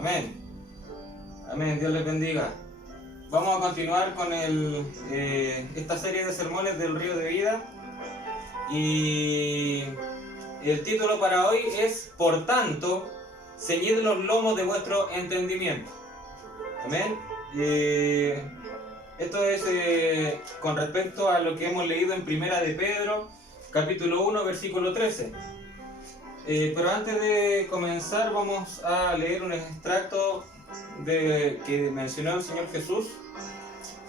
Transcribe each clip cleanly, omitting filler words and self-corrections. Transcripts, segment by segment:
Amén. Amén. Dios les bendiga. Vamos a continuar con esta serie de sermones del Río de Vida. Y el título para hoy es: Por tanto, ceñid los lomos de vuestro entendimiento. Amén. Esto es con respecto a lo que hemos leído en Primera de Pedro, capítulo 1, versículo 13. Pero antes de comenzar vamos a leer un extracto que mencionó el Señor Jesús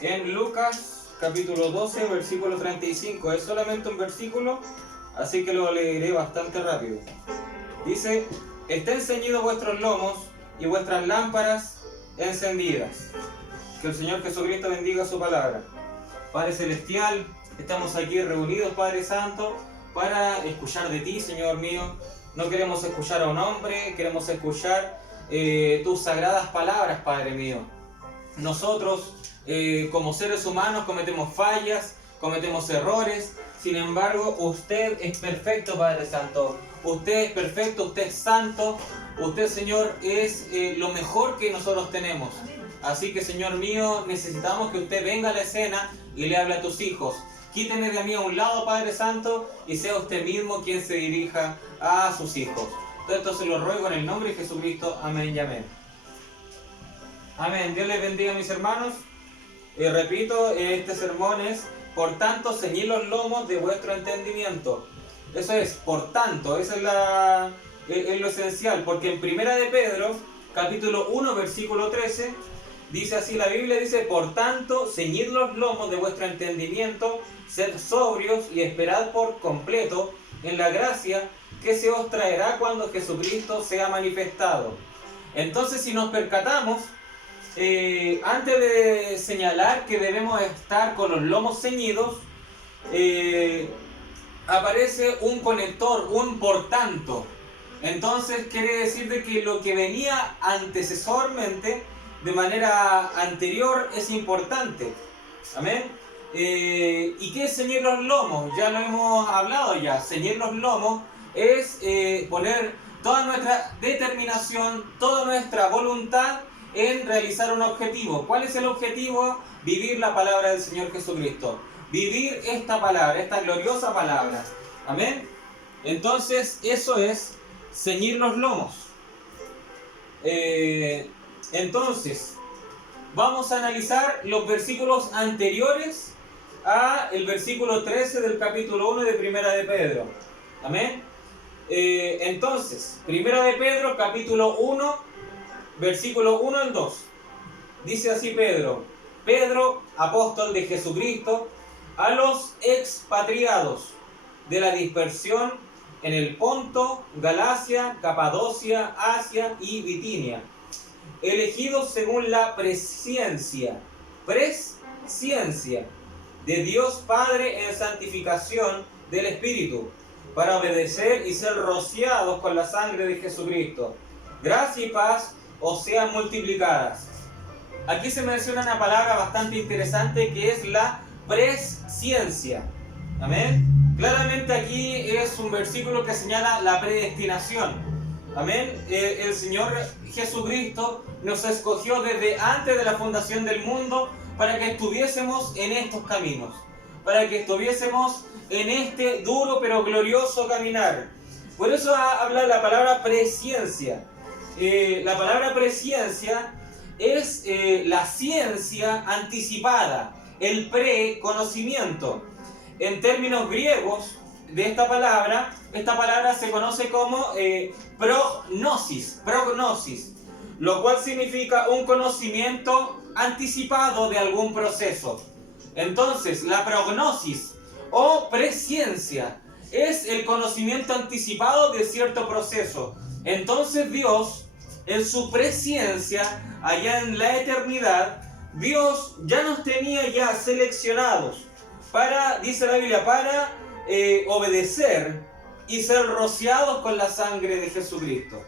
en Lucas capítulo 12, versículo 35. Es solamente un versículo, así que lo leeré bastante rápido. Dice: estén ceñidos vuestros lomos y vuestras lámparas encendidas. Que el Señor Jesucristo bendiga su palabra. Padre Celestial, estamos aquí reunidos, Padre Santo, para escuchar de ti, Señor mío. No queremos escuchar a un hombre, queremos escuchar tus sagradas palabras, Padre mío. Nosotros, como seres humanos, cometemos fallas, cometemos errores. Sin embargo, usted es perfecto, Padre Santo. Usted es perfecto, usted es santo. Usted, Señor, es lo mejor que nosotros tenemos. Así que, Señor mío, necesitamos que usted venga a la escena y le hable a tus hijos. Quíteme de mí a un lado, Padre Santo, y sea usted mismo quien se dirija a sus hijos. Todo esto se lo ruego en el nombre de Jesucristo. Amén y amén. Amén. Dios les bendiga, mis hermanos. Repito, este sermón es: por tanto, ceñid los lomos de vuestro entendimiento. Eso es, por tanto, eso es lo esencial, porque en Primera de Pedro, capítulo 1, versículo 13, dice así la Biblia, dice: por tanto, ceñid los lomos de vuestro entendimiento, sed sobrios y esperad por completo en la gracia que se os traerá cuando Jesucristo sea manifestado. Entonces, si nos percatamos, antes de señalar que debemos estar con los lomos ceñidos, aparece un conector, un por tanto. Entonces quiere decir de que lo que venía antecesormente, de manera anterior, es importante. Amén. ¿Y qué es ceñir los lomos? Ya lo hemos hablado ya. Ceñir los lomos es poner toda nuestra determinación, toda nuestra voluntad en realizar un objetivo. ¿Cuál es el objetivo? Vivir la palabra del Señor Jesucristo. Vivir esta palabra, esta gloriosa palabra. Amén. Entonces, eso es ceñir los lomos. Entonces, vamos a analizar los versículos anteriores a el versículo 13 del capítulo 1 de Primera de Pedro. Amén. Entonces, Primera de Pedro, capítulo 1, versículo 1 al 2. Dice así Pedro: Pedro, apóstol de Jesucristo, a los expatriados de la dispersión en el Ponto, Galacia, Capadocia, Asia y Bitinia, elegidos según la presciencia de Dios Padre en santificación del Espíritu, para obedecer y ser rociados con la sangre de Jesucristo. Gracia y paz os sean multiplicadas. Aquí se menciona una palabra bastante interesante, que es la presciencia. Amén. Claramente aquí es un versículo que señala la predestinación. Amén. El Señor Jesucristo nos escogió desde antes de la fundación del mundo para que estuviésemos en estos caminos, para que estuviésemos en este duro pero glorioso caminar. Por eso habla la palabra presciencia. La palabra presciencia es la ciencia anticipada, el preconocimiento. En términos griegos de esta palabra se conoce como prognosis, lo cual significa un conocimiento anticipado de algún proceso. Entonces, la prognosis o presciencia es el conocimiento anticipado de cierto proceso. Entonces Dios, en su presciencia, allá en la eternidad, Dios ya nos tenía ya seleccionados para, dice la Biblia, para obedecer y ser rociados con la sangre de Jesucristo.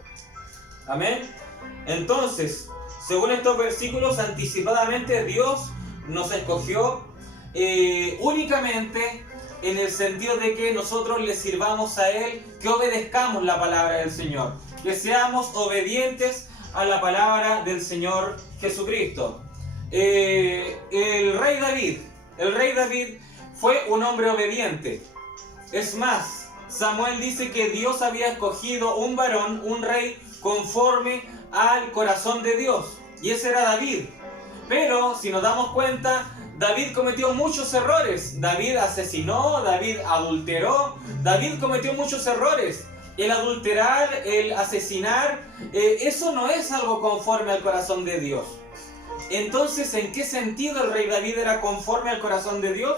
Amén. Entonces, según estos versículos, anticipadamente Dios nos escogió únicamente en el sentido de que nosotros le sirvamos a Él, que obedezcamos la palabra del Señor, que seamos obedientes a la palabra del Señor Jesucristo. El rey David fue un hombre obediente. Es más, Samuel dice que Dios había escogido un varón, un rey, conforme al corazón de Dios. Y ese era David. Pero, si nos damos cuenta, David cometió muchos errores. David asesinó, David adulteró, David cometió muchos errores. El adulterar, el asesinar, eso no es algo conforme al corazón de Dios. Entonces, ¿en qué sentido el rey David era conforme al corazón de Dios?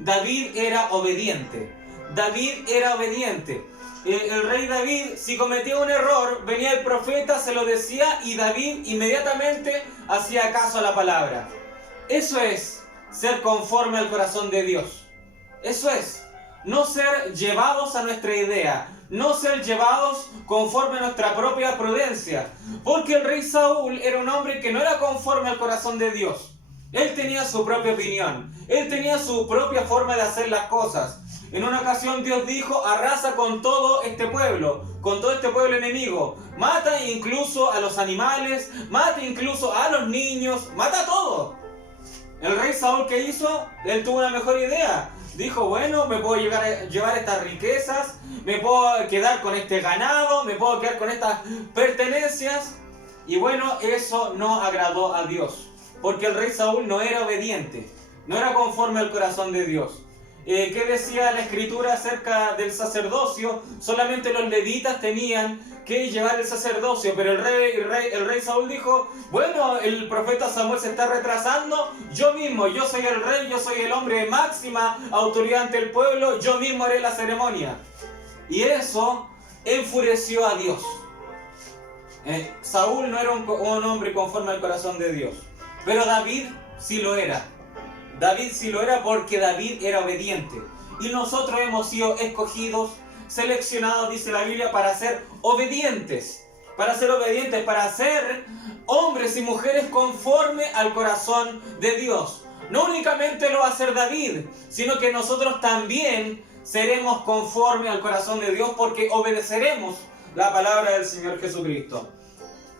David era obediente. David era obediente. El rey David, si cometía un error, venía el profeta, se lo decía y David inmediatamente hacía caso a la palabra. Eso es ser conforme al corazón de Dios. Eso es. No ser llevados a nuestra idea. No ser llevados conforme a nuestra propia prudencia. Porque el rey Saúl era un hombre que no era conforme al corazón de Dios. Él tenía su propia opinión. Él tenía su propia forma de hacer las cosas. En una ocasión Dios dijo: arrasa con todo este pueblo enemigo. Mata incluso a los animales, mata incluso a los niños, mata a todo. El rey Saúl, ¿qué hizo? Él tuvo una mejor idea. Dijo: bueno, me puedo llevar estas riquezas, me puedo quedar con este ganado, me puedo quedar con estas pertenencias. Y bueno, eso no agradó a Dios, porque el rey Saúl no era obediente, no era conforme al corazón de Dios. ¿Qué decía la escritura acerca del sacerdocio? Solamente los levitas tenían que llevar el sacerdocio, pero el rey Saúl dijo: bueno, el profeta Samuel se está retrasando, yo mismo, yo soy el rey, yo soy el hombre de máxima autoridad ante el pueblo, yo mismo haré la ceremonia. Y eso enfureció a Dios. Saúl no era un hombre conforme al corazón de Dios, pero David sí lo era. David sí lo era porque David era obediente. Y nosotros hemos sido escogidos, seleccionados, dice la Biblia, para ser obedientes. Para ser obedientes, para ser hombres y mujeres conforme al corazón de Dios. No únicamente lo va a hacer David, sino que nosotros también seremos conforme al corazón de Dios porque obedeceremos la palabra del Señor Jesucristo.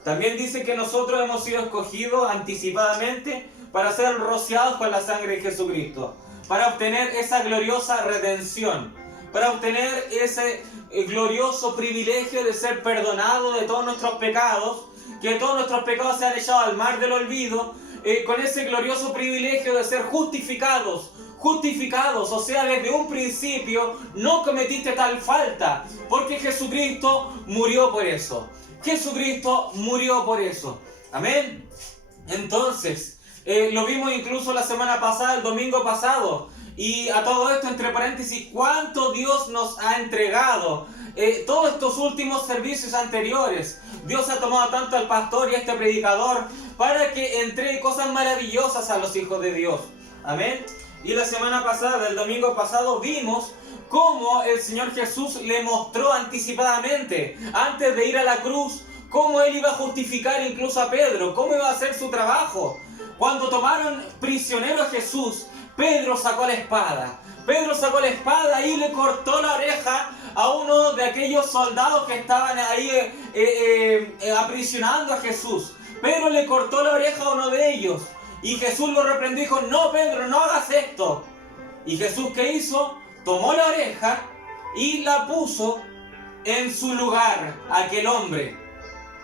También dice que nosotros hemos sido escogidos anticipadamente para ser rociados con la sangre de Jesucristo, para obtener esa gloriosa redención, para obtener ese glorioso privilegio de ser perdonados de todos nuestros pecados, que todos nuestros pecados sean echados al mar del olvido, con ese glorioso privilegio de ser justificados, o sea, desde un principio no cometiste tal falta, porque Jesucristo murió por eso. Jesucristo murió por eso. Amén. Entonces, lo vimos incluso la semana pasada, el domingo pasado. Y a todo esto, entre paréntesis, ¿cuánto Dios nos ha entregado? Todos estos últimos servicios anteriores, Dios ha tomado tanto al pastor y a este predicador para que entregue cosas maravillosas a los hijos de Dios. Amén. Y la semana pasada, el domingo pasado, vimos cómo el Señor Jesús le mostró anticipadamente, antes de ir a la cruz, cómo Él iba a justificar incluso a Pedro, cómo iba a hacer su trabajo. Cuando tomaron prisionero a Jesús, Pedro sacó la espada. Y le cortó la oreja a uno de aquellos soldados que estaban ahí aprisionando a Jesús. Pedro le cortó la oreja a uno de ellos. Y Jesús lo reprendió y dijo: no, Pedro, no hagas esto. Y Jesús, ¿qué hizo? Tomó la oreja y la puso en su lugar, aquel hombre.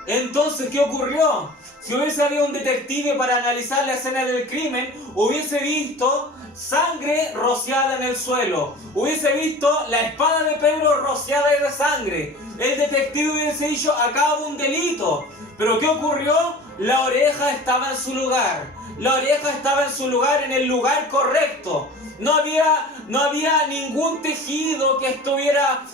Entonces, ¿qué ocurrió? Si hubiese habido un detective para analizar la escena del crimen, hubiese visto sangre rociada en el suelo. Hubiese visto la espada de Pedro rociada de sangre. El detective hubiese dicho: acá hubo un delito. Pero ¿qué ocurrió? La oreja estaba en su lugar. La oreja estaba en su lugar, en el lugar correcto. No había ningún tejido que estuviera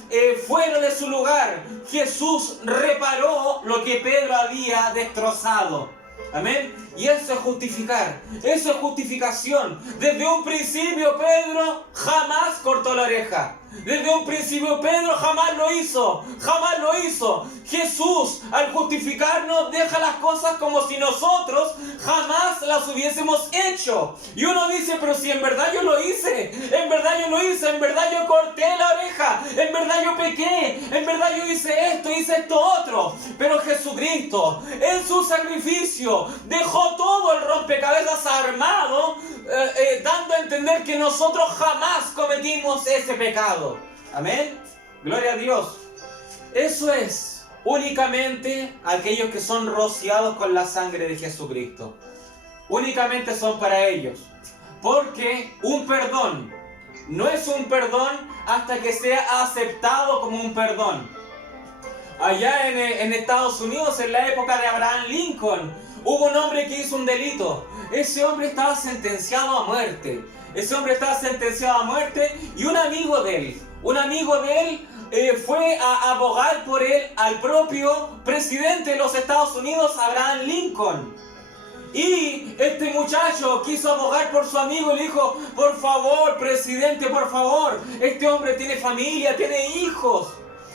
fuera de su lugar. Jesús reparó lo que Pedro había destrozado. Amén. Y eso es justificar. Eso es justificación. Desde un principio Pedro jamás cortó la oreja. Desde un principio Pedro jamás lo hizo. Jamás lo hizo. Jesús, al justificarnos, deja las cosas como si nosotros jamás las hubiésemos hecho. Y uno dice, pero si en verdad yo lo hice, en verdad yo lo hice, en verdad yo corté la oreja, en verdad yo pequé, en verdad yo hice esto otro. Pero Jesucristo, en su sacrificio, dejó todo el rompecabezas armado, dando a entender que nosotros jamás cometimos ese pecado. Amén. Gloria a Dios. Eso es únicamente aquellos que son rociados con la sangre de Jesucristo. Únicamente son para ellos. Porque un perdón no es un perdón hasta que sea aceptado como un perdón. Allá en Estados Unidos, en la época de Abraham Lincoln, hubo un hombre que hizo un delito. Ese hombre estaba sentenciado a muerte. Ese hombre estaba sentenciado a muerte y un amigo de él fue a abogar por él al propio presidente de los Estados Unidos, Abraham Lincoln. Y este muchacho quiso abogar por su amigo y le dijo, por favor, presidente, por favor, este hombre tiene familia, tiene hijos.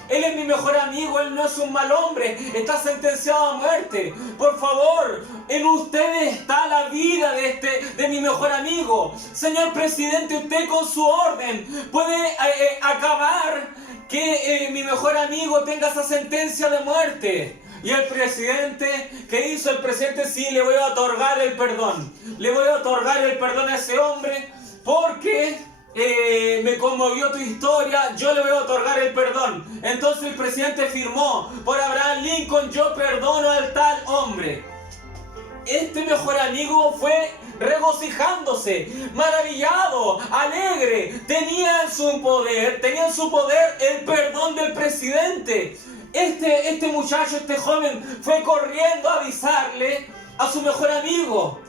Él es mi mejor amigo, él no es un mal hombre, está sentenciado a muerte. Por favor, en ustedes está la vida de mi mejor amigo. Señor presidente, usted con su orden puede acabar que mi mejor amigo tenga esa sentencia de muerte. Y el presidente, ¿qué hizo el presidente? Sí, le voy a otorgar el perdón. Le voy a otorgar el perdón a ese hombre porque me conmovió tu historia, yo le voy a otorgar el perdón. Entonces el presidente firmó, por Abraham Lincoln yo perdono al tal hombre. Este mejor amigo fue regocijándose, maravillado, alegre. Tenía en su poder el perdón del presidente. Este muchacho, este joven, fue corriendo a avisarle a su mejor amigo.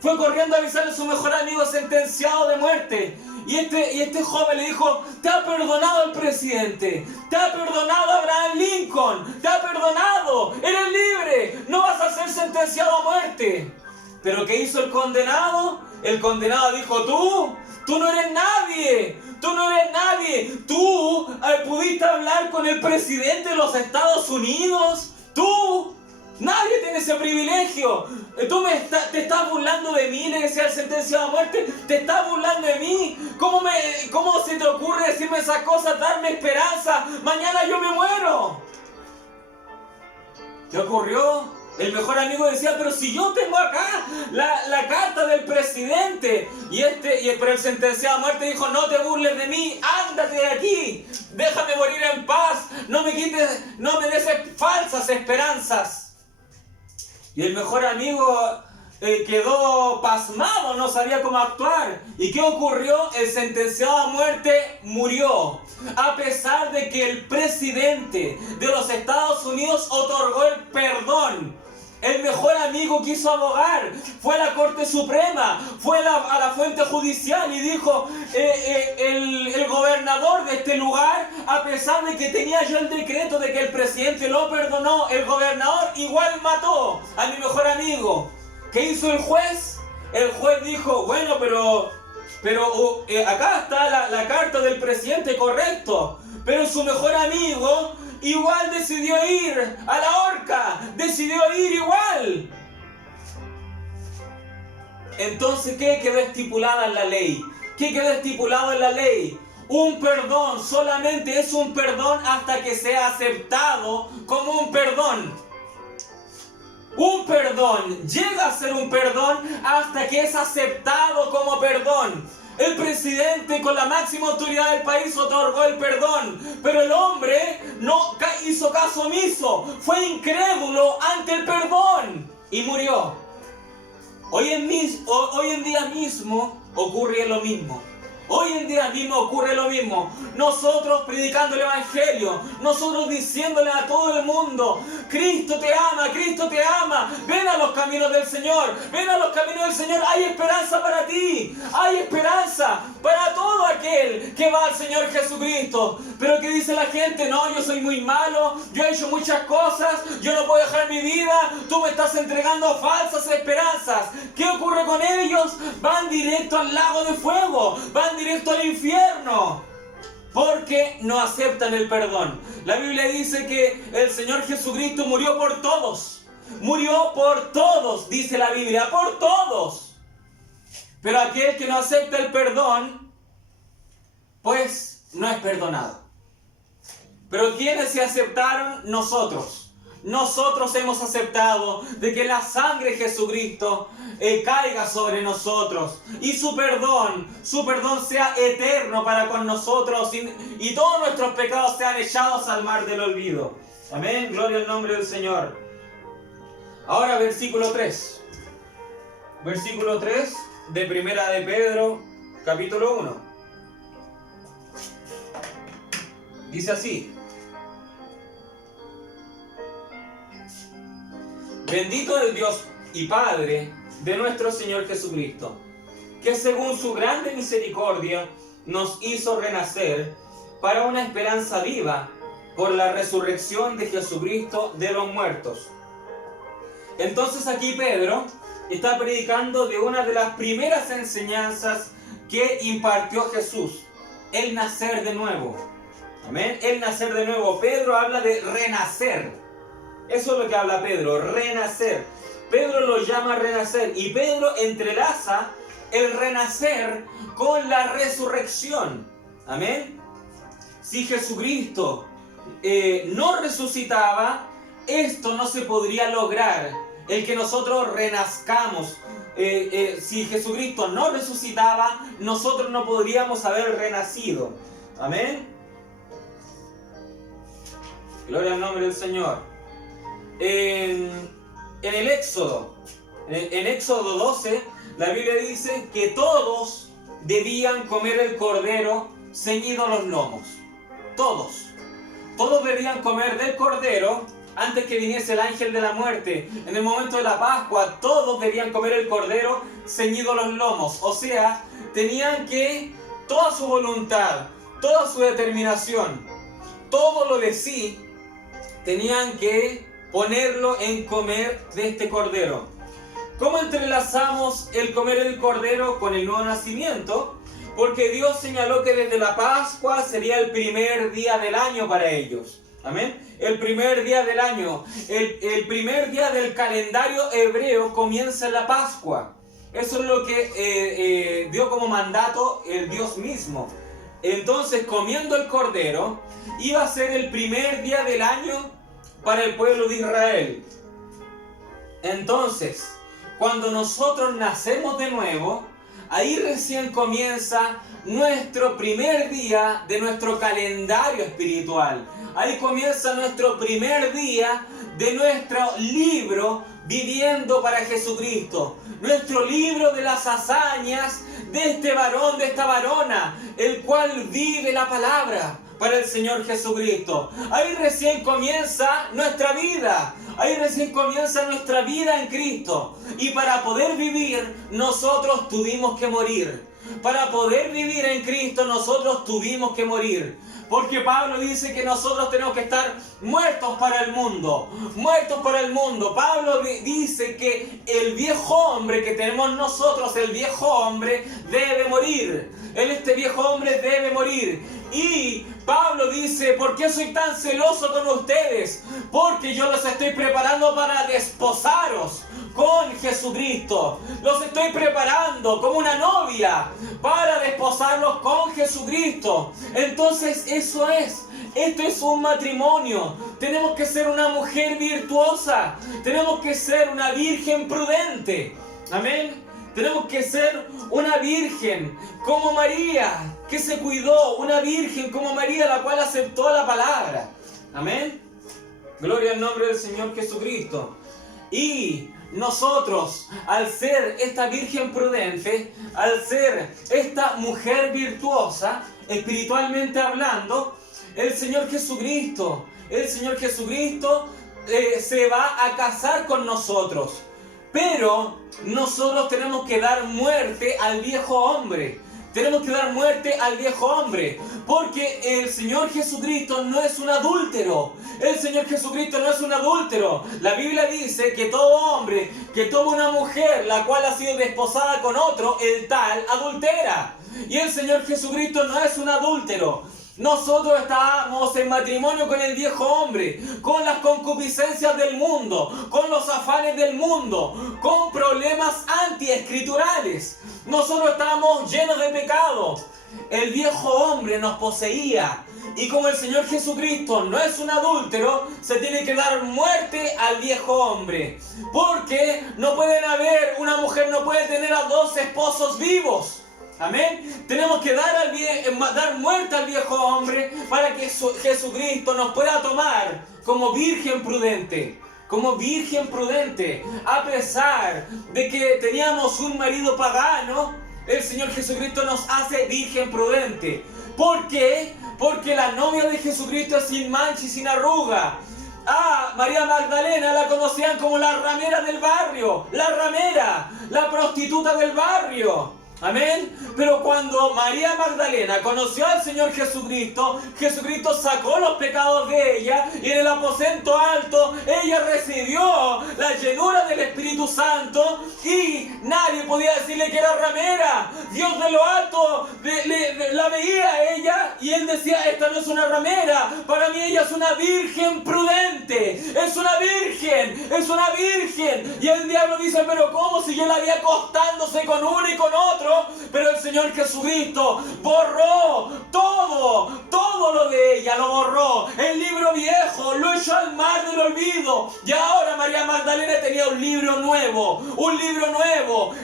Fue corriendo a avisarle a su mejor amigo sentenciado de muerte. Y este joven le dijo, te ha perdonado el presidente, te ha perdonado Abraham Lincoln, te ha perdonado, eres libre, no vas a ser sentenciado a muerte. Pero ¿qué hizo el condenado? El condenado dijo, tú no eres nadie. Tú no eres nadie. Tú pudiste hablar con el presidente de los Estados Unidos. Tú. Nadie tiene ese privilegio. Te estás burlando de mí, le decía el sentenciado a muerte. Te estás burlando de mí. ¿Cómo se te ocurre decirme esas cosas, darme esperanza? Mañana yo me muero. ¿Qué ocurrió? El mejor amigo decía, pero si yo tengo acá la carta del presidente. Pero el sentenciado a muerte dijo, no te burles de mí, ándate de aquí, déjame morir en paz, no me des falsas esperanzas. Y el mejor amigo quedó pasmado, no sabía cómo actuar. ¿Y qué ocurrió? El sentenciado a muerte murió, a pesar de que el presidente de los Estados Unidos otorgó el perdón. El mejor amigo quiso abogar, fue a la Corte Suprema, fue a la fuente judicial y dijo, el gobernador de este lugar, a pesar de que tenía yo el decreto de que el presidente lo perdonó, el gobernador igual mató a mi mejor amigo. ¿Qué hizo el juez? El juez dijo, bueno, pero acá está la carta del presidente, correcto, pero su mejor amigo igual decidió ir a la horca, decidió ir igual. Entonces, ¿qué quedó estipulada en la ley? ¿Qué quedó estipulado en la ley? Un perdón solamente es un perdón hasta que sea aceptado como un perdón. Un perdón llega a ser un perdón hasta que es aceptado como perdón. El presidente con la máxima autoridad del país otorgó el perdón, pero el hombre no hizo caso omiso, fue incrédulo ante el perdón y murió. Hoy en día mismo ocurre lo mismo. Hoy en día mismo ocurre lo mismo. Nosotros predicando el Evangelio, nosotros diciéndole a todo el mundo, Cristo te ama, ven a los caminos del Señor, ven a los caminos del Señor, hay esperanza para ti, hay esperanza para todo aquel que va al Señor Jesucristo. Pero ¿qué dice la gente? No, yo soy muy malo, yo he hecho muchas cosas, yo no puedo dejar mi vida, tú me estás entregando falsas esperanzas. ¿Qué ocurre con ellos? Van directo al lago de fuego, van directo al infierno. porque no aceptan el perdón. La Biblia dice que el Señor Jesucristo murió por todos. Murió por todos, dice la Biblia, por todos. Pero aquel que no acepta el perdón, pues no es perdonado. Pero ¿quiénes se aceptaron? Nosotros. Nosotros hemos aceptado de que la sangre de Jesucristo caiga sobre nosotros y su perdón sea eterno para con nosotros y todos nuestros pecados sean echados al mar del olvido. Amén, gloria al nombre del Señor. Ahora versículo 3. Versículo 3 de Primera de Pedro, capítulo 1. Dice así: bendito el Dios y Padre de nuestro Señor Jesucristo, que según su grande misericordia nos hizo renacer para una esperanza viva por la resurrección de Jesucristo de los muertos. Entonces aquí Pedro está predicando de una de las primeras enseñanzas que impartió Jesús, el nacer de nuevo. Amén, el nacer de nuevo. Pedro habla de renacer. Eso es lo que habla Pedro, renacer. Pedro lo llama renacer y Pedro entrelaza el renacer con la resurrección. Amén. Si Jesucristo no resucitaba, esto no se podría lograr, el que nosotros renazcamos. Si Jesucristo no resucitaba, nosotros no podríamos haber renacido. Amén. Gloria al nombre del Señor. En el Éxodo, en Éxodo 12, la Biblia dice que todos debían comer el cordero ceñido los lomos. Todos debían comer del cordero antes que viniese el ángel de la muerte. En el momento de la Pascua, todos debían comer el cordero ceñido los lomos. O sea, tenían que, toda su voluntad, toda su determinación, todo lo de sí, tenían que ponerlo en comer de este cordero. ¿Cómo entrelazamos el comer el cordero con el nuevo nacimiento? Porque Dios señaló que desde la Pascua sería el primer día del año para ellos. Amén. El primer día del año. El primer día del calendario hebreo comienza en la Pascua. Eso es lo que dio como mandato el Dios mismo. Entonces, comiendo el cordero, iba a ser el primer día del año para el pueblo de Israel. Entonces, cuando nosotros nacemos de nuevo, ahí recién comienza nuestro primer día de nuestro calendario espiritual. Ahí comienza nuestro primer día de nuestro libro viviendo para Jesucristo. Nuestro libro de las hazañas de este varón, de esta varona, el cual vive la palabra para el Señor Jesucristo. Ahí recién comienza nuestra vida. Ahí recién comienza nuestra vida en Cristo. Y para poder vivir, nosotros tuvimos que morir. Para poder vivir en Cristo, nosotros tuvimos que morir. Porque Pablo dice que nosotros tenemos que estar muertos para el mundo. Muertos para el mundo. Pablo dice que el viejo hombre que tenemos nosotros, el viejo hombre, debe morir. Este viejo hombre debe morir. Y Pablo dice: ¿por qué soy tan celoso con ustedes? Porque yo los estoy preparando para desposaros con Jesucristo. Los estoy preparando como una novia para desposarlos con Jesucristo. Entonces eso es. Esto es un matrimonio. Tenemos que ser una mujer virtuosa. Tenemos que ser una virgen prudente. Amén. Tenemos que ser una virgen como María, que se cuidó, una virgen como María, la cual aceptó la palabra. Amén. Gloria al nombre del Señor Jesucristo. Y nosotros, al ser esta virgen prudente, al ser esta mujer virtuosa, espiritualmente hablando, el Señor Jesucristo se va a casar con nosotros. Pero nosotros tenemos que dar muerte al viejo hombre. Tenemos que dar muerte al viejo hombre. Porque el Señor Jesucristo no es un adúltero. El Señor Jesucristo no es un adúltero. La Biblia dice que todo hombre que toma una mujer la cual ha sido desposada con otro, el tal adultera. Y el Señor Jesucristo no es un adúltero. Nosotros estábamos en matrimonio con el viejo hombre, con las concupiscencias del mundo, con los afanes del mundo, con problemas antiescriturales. Nosotros estábamos llenos de pecado. El viejo hombre nos poseía. Y como el Señor Jesucristo no es un adúltero, se tiene que dar muerte al viejo hombre. Porque una mujer no puede tener a dos esposos vivos. Amén. Tenemos que dar muerte al viejo hombre para que Jesucristo nos pueda tomar como virgen prudente. Como virgen prudente. A pesar de que teníamos un marido pagano, el Señor Jesucristo nos hace virgen prudente. ¿Por qué? Porque la novia de Jesucristo es sin mancha y sin arruga. María Magdalena la conocían como la ramera del barrio. La ramera, la prostituta del barrio. Amén. Pero cuando María Magdalena conoció al Señor Jesucristo, Jesucristo sacó los pecados de ella y en el aposento alto ella recibió la llenura del Espíritu Santo y nadie podía decirle que era ramera. Dios de lo alto la veía a ella y él decía: esta no es una ramera, para mí ella es una virgen prudente, es una virgen, es una virgen. Y el diablo dice: pero ¿cómo si yo la vi acostándose con uno y con otro? Pero el Señor Jesucristo borró todo lo de ella, lo borró. El libro viejo lo echó al mar del olvido. Y ahora María Magdalena tenía un libro nuevo,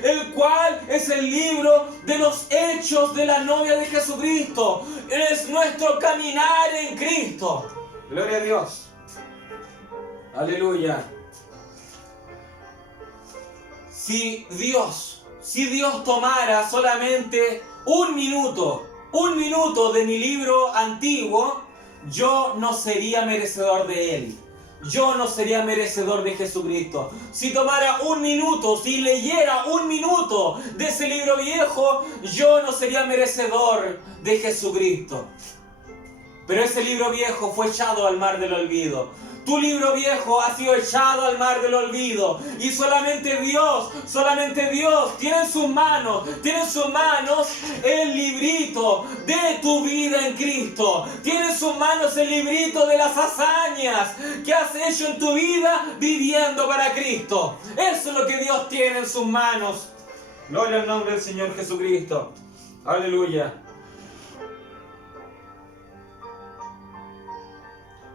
el cual es el libro de los hechos de la novia de Jesucristo. Es nuestro caminar en Cristo. Gloria a Dios. Aleluya. Si Dios tomara solamente un minuto de mi libro antiguo, yo no sería merecedor de él. Yo no sería merecedor de Jesucristo. Si tomara un minuto, si leyera un minuto de ese libro viejo, yo no sería merecedor de Jesucristo. Pero ese libro viejo fue echado al mar del olvido. Tu libro viejo ha sido echado al mar del olvido. Y solamente Dios tiene en sus manos el librito de tu vida en Cristo. Tiene en sus manos el librito de las hazañas que has hecho en tu vida viviendo para Cristo. Eso es lo que Dios tiene en sus manos. Gloria al nombre del Señor Jesucristo. Aleluya.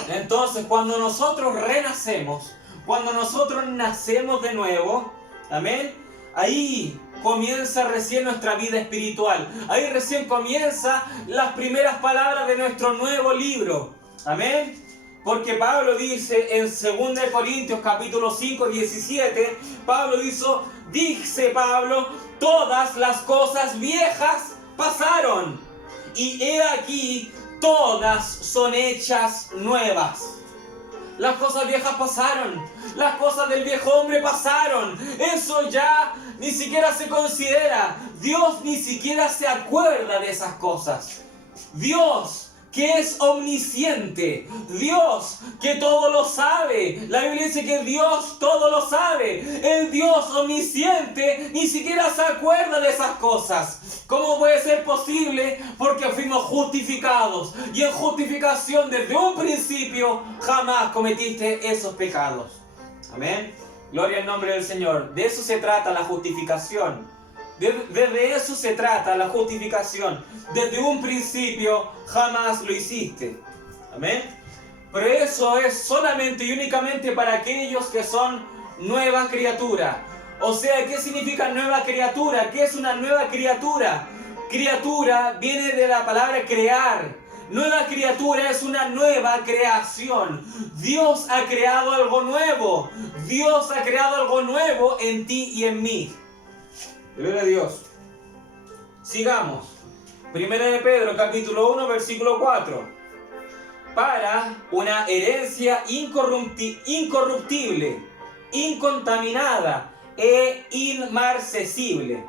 Entonces, cuando nosotros renacemos, cuando nosotros nacemos de nuevo, amén, ahí comienza recién nuestra vida espiritual. Ahí recién comienza las primeras palabras de nuestro nuevo libro. Amén. Porque Pablo dice en 2 Corintios capítulo 5, 17, dice Pablo, todas las cosas viejas pasaron. Y he aquí, todas son hechas nuevas. Las cosas viejas pasaron. Las cosas del viejo hombre pasaron. Eso ya ni siquiera se considera. Dios ni siquiera se acuerda de esas cosas. Dios, que es omnisciente, Dios que todo lo sabe. La Biblia dice que Dios todo lo sabe. El Dios omnisciente ni siquiera se acuerda de esas cosas. ¿Cómo puede ser posible? Porque fuimos justificados. Y en justificación desde un principio jamás cometiste esos pecados. Amén. Gloria al nombre del Señor. De eso se trata la justificación. Desde eso se trata la justificación. Desde un principio jamás lo hiciste. Amén. Pero eso es solamente y únicamente para aquellos que son nueva criatura. O sea, ¿qué significa nueva criatura? ¿Qué es una nueva criatura? Criatura viene de la palabra crear. Nueva criatura es una nueva creación. Dios ha creado algo nuevo. Dios ha creado algo nuevo en ti y en mí. Gloria a Dios. Sigamos. Primera de Pedro, capítulo 1, versículo 4. Para una herencia incorruptible, incontaminada e inmarcesible,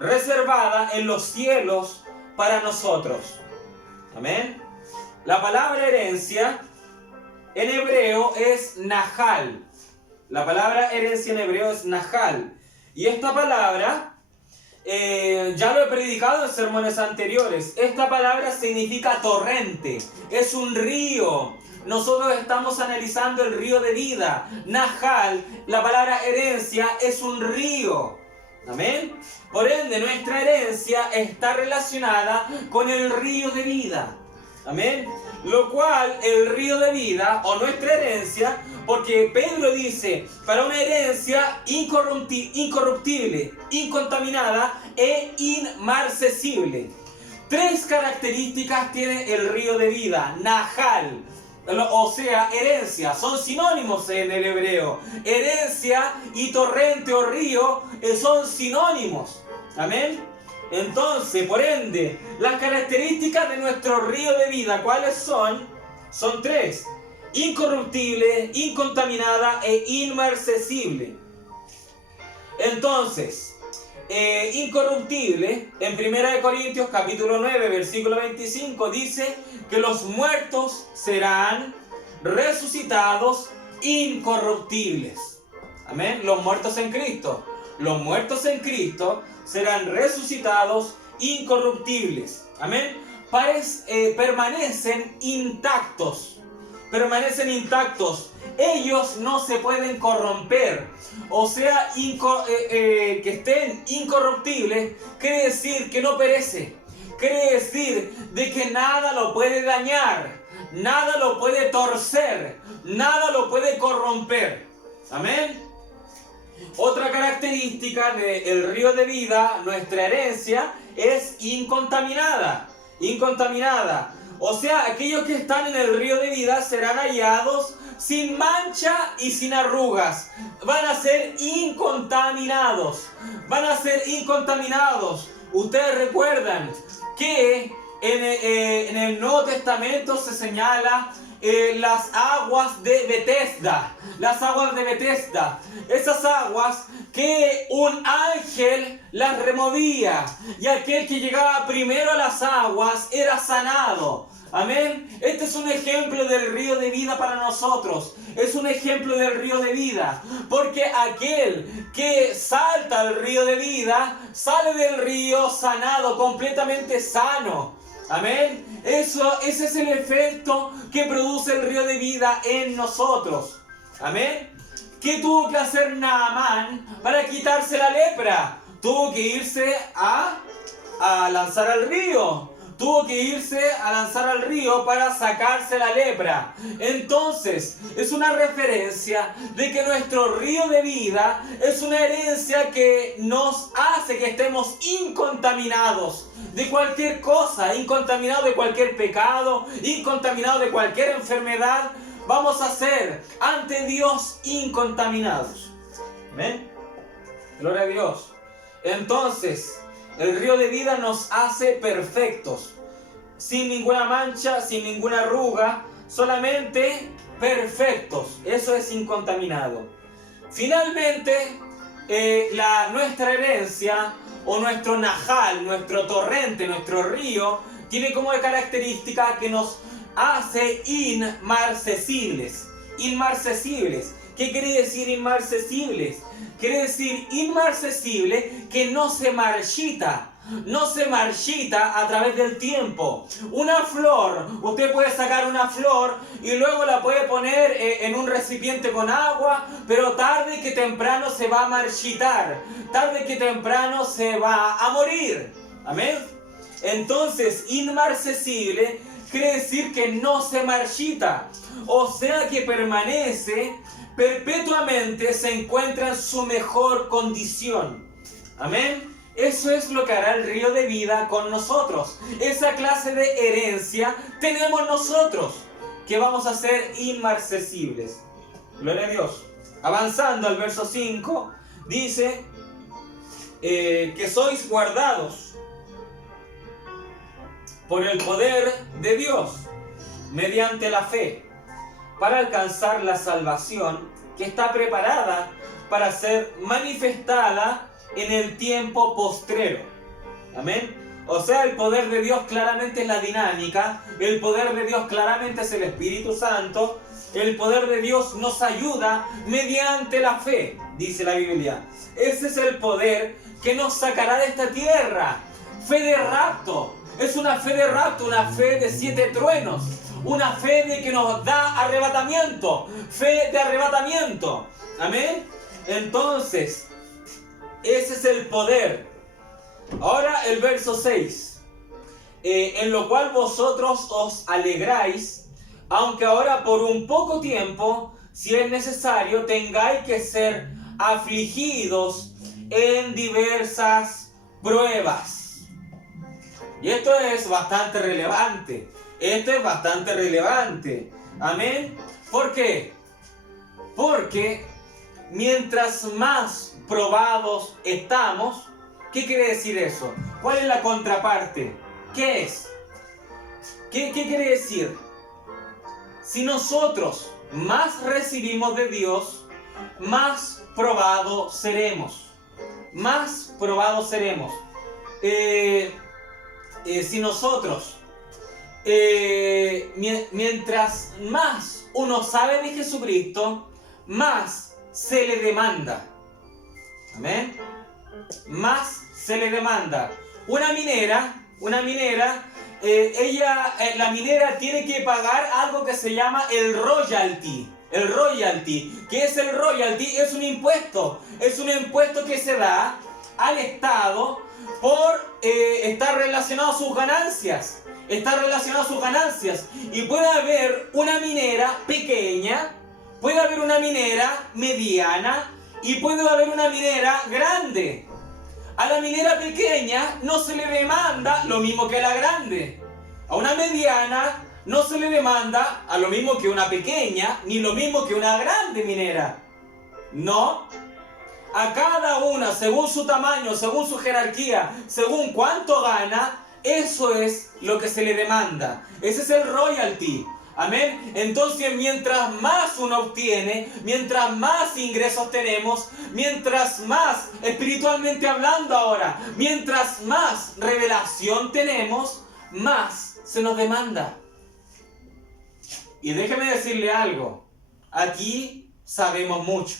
reservada en los cielos para nosotros. Amén. La palabra herencia en hebreo es nahal. La palabra herencia en hebreo es nahal. Y esta palabra ya lo he predicado en sermones anteriores. Esta palabra significa torrente, es un río. Nosotros estamos analizando el río de vida. Nahal, la palabra herencia, es un río. Amén. Por ende, nuestra herencia está relacionada con el río de vida. Amén. Lo cual, el río de vida, o nuestra herencia, porque Pedro dice, para una herencia incorruptible, incontaminada e inmarcesible. 3 características tiene el río de vida. Nahal, o sea, herencia, son sinónimos en el hebreo. Herencia y torrente o río son sinónimos. Amén. Entonces, por ende, las características de nuestro río de vida, ¿cuáles son? Son 3. Incorruptible, incontaminada e inmarcesible. Entonces, incorruptible, en 1 Corintios capítulo 9, versículo 25, dice que los muertos serán resucitados incorruptibles. Amén. Los muertos en Cristo. Los muertos en Cristo serán resucitados incorruptibles. Amén. Permanecen intactos. Permanecen intactos. Ellos no se pueden corromper. O sea, que estén incorruptibles quiere decir que no perece. Quiere decir de que nada lo puede dañar, nada lo puede torcer, nada lo puede corromper. Amén. Otra característica del río de vida, nuestra herencia, es incontaminada. Incontaminada. O sea, aquellos que están en el río de vida serán hallados sin mancha y sin arrugas. Van a ser incontaminados. Van a ser incontaminados. Ustedes recuerdan que en el Nuevo Testamento se señala las aguas de Betesda. Las aguas de Betesda. Esas aguas que un ángel las removía. Y aquel que llegaba primero a las aguas era sanado. Amén. Este es un ejemplo del río de vida para nosotros. Es un ejemplo del río de vida. Porque aquel que salta al río de vida sale del río sanado, completamente sano. Amén. Ese es el efecto que produce el río de vida en nosotros. Amén. ¿Qué tuvo que hacer Naamán para quitarse la lepra? Tuvo que irse a lanzar al río. Tuvo que irse a lanzar al río para sacarse la lepra. Entonces, es una referencia de que nuestro río de vida es una herencia que nos hace que estemos incontaminados de cualquier cosa, incontaminados de cualquier pecado, incontaminados de cualquier enfermedad. Vamos a ser ante Dios incontaminados. ¿Amén? Gloria a Dios. Entonces, el río de vida nos hace perfectos, sin ninguna mancha, sin ninguna arruga, solamente perfectos. Eso es incontaminado. Finalmente, nuestra herencia o nuestro Nahal, nuestro torrente, nuestro río, tiene como característica que nos hace inmarcesibles. Inmarcesibles. ¿Qué quiere decir inmarcesibles? Quiere decir inmarcesible que no se marchita. No se marchita a través del tiempo. Una flor, usted puede sacar una flor y luego la puede poner en un recipiente con agua, pero tarde que temprano se va a marchitar. Tarde que temprano se va a morir. Amén. Entonces, inmarcesible quiere decir que no se marchita. O sea que permanece perpetuamente, se encuentra en su mejor condición. Amén. Eso es lo que hará el río de vida con nosotros. Esa clase de herencia tenemos nosotros, que vamos a ser inmarcesibles. Gloria a Dios. Avanzando al verso 5, dice que sois guardados por el poder de Dios, mediante la fe, para alcanzar la salvación que está preparada para ser manifestada en el tiempo postrero. Amén. O sea, el poder de Dios claramente es la dinámica, el poder de Dios claramente es el Espíritu Santo, El poder de Dios nos ayuda mediante la fe, dice la Biblia. Ese es el poder que nos sacará de esta tierra. Fe de rapto. Es una fe de rapto, una fe de 7 truenos. Una fe de que nos da arrebatamiento. Fe de arrebatamiento. Amén. Entonces, ese es el poder. Ahora el verso 6. En lo cual vosotros os alegráis, aunque ahora por un poco tiempo, si es necesario, tengáis que ser afligidos en diversas pruebas. Y esto es bastante relevante. Esto es bastante relevante. Amén. ¿Por qué? Porque mientras más probados estamos, ¿qué quiere decir eso? ¿Cuál es la contraparte? ¿Qué es? ¿Qué quiere decir? Si nosotros más recibimos de Dios, más probados seremos. Más probados seremos. Si nosotros, mientras más uno sabe de Jesucristo, más se le demanda. Amén. Más se le demanda. Una minera, la minera tiene que pagar algo que se llama el royalty. El royalty. ¿Qué es el royalty? Es un impuesto. Es un impuesto que se da al Estado por estar relacionado a sus ganancias. Está relacionado a sus ganancias. Y puede haber una minera pequeña, puede haber una minera mediana y puede haber una minera grande. A la minera pequeña no se le demanda lo mismo que a la grande. A una mediana no se le demanda a lo mismo que una pequeña, ni lo mismo que una grande minera. No. A cada una, según su tamaño, según su jerarquía, según cuánto gana, eso es lo que se le demanda. Ese es el royalty. Amén. Entonces, mientras más uno obtiene, mientras más ingresos tenemos, mientras más, espiritualmente hablando ahora, mientras más revelación tenemos, más se nos demanda. Y déjeme decirle algo. Aquí sabemos mucho.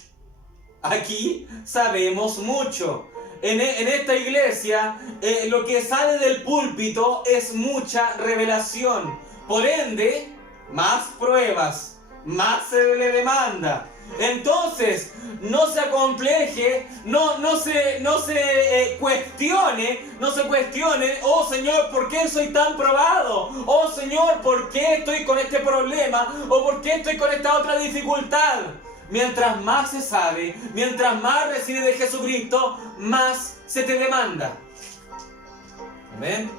Aquí sabemos mucho. En esta iglesia, lo que sale del púlpito es mucha revelación. Por ende, más pruebas, más se le demanda. Entonces, no se acompleje, no se cuestione, oh Señor, ¿por qué soy tan probado? Oh Señor, ¿por qué estoy con este problema? ¿O por qué estoy con esta otra dificultad? Mientras más se sabe, mientras más recibes de Jesucristo, más se te demanda. Amén.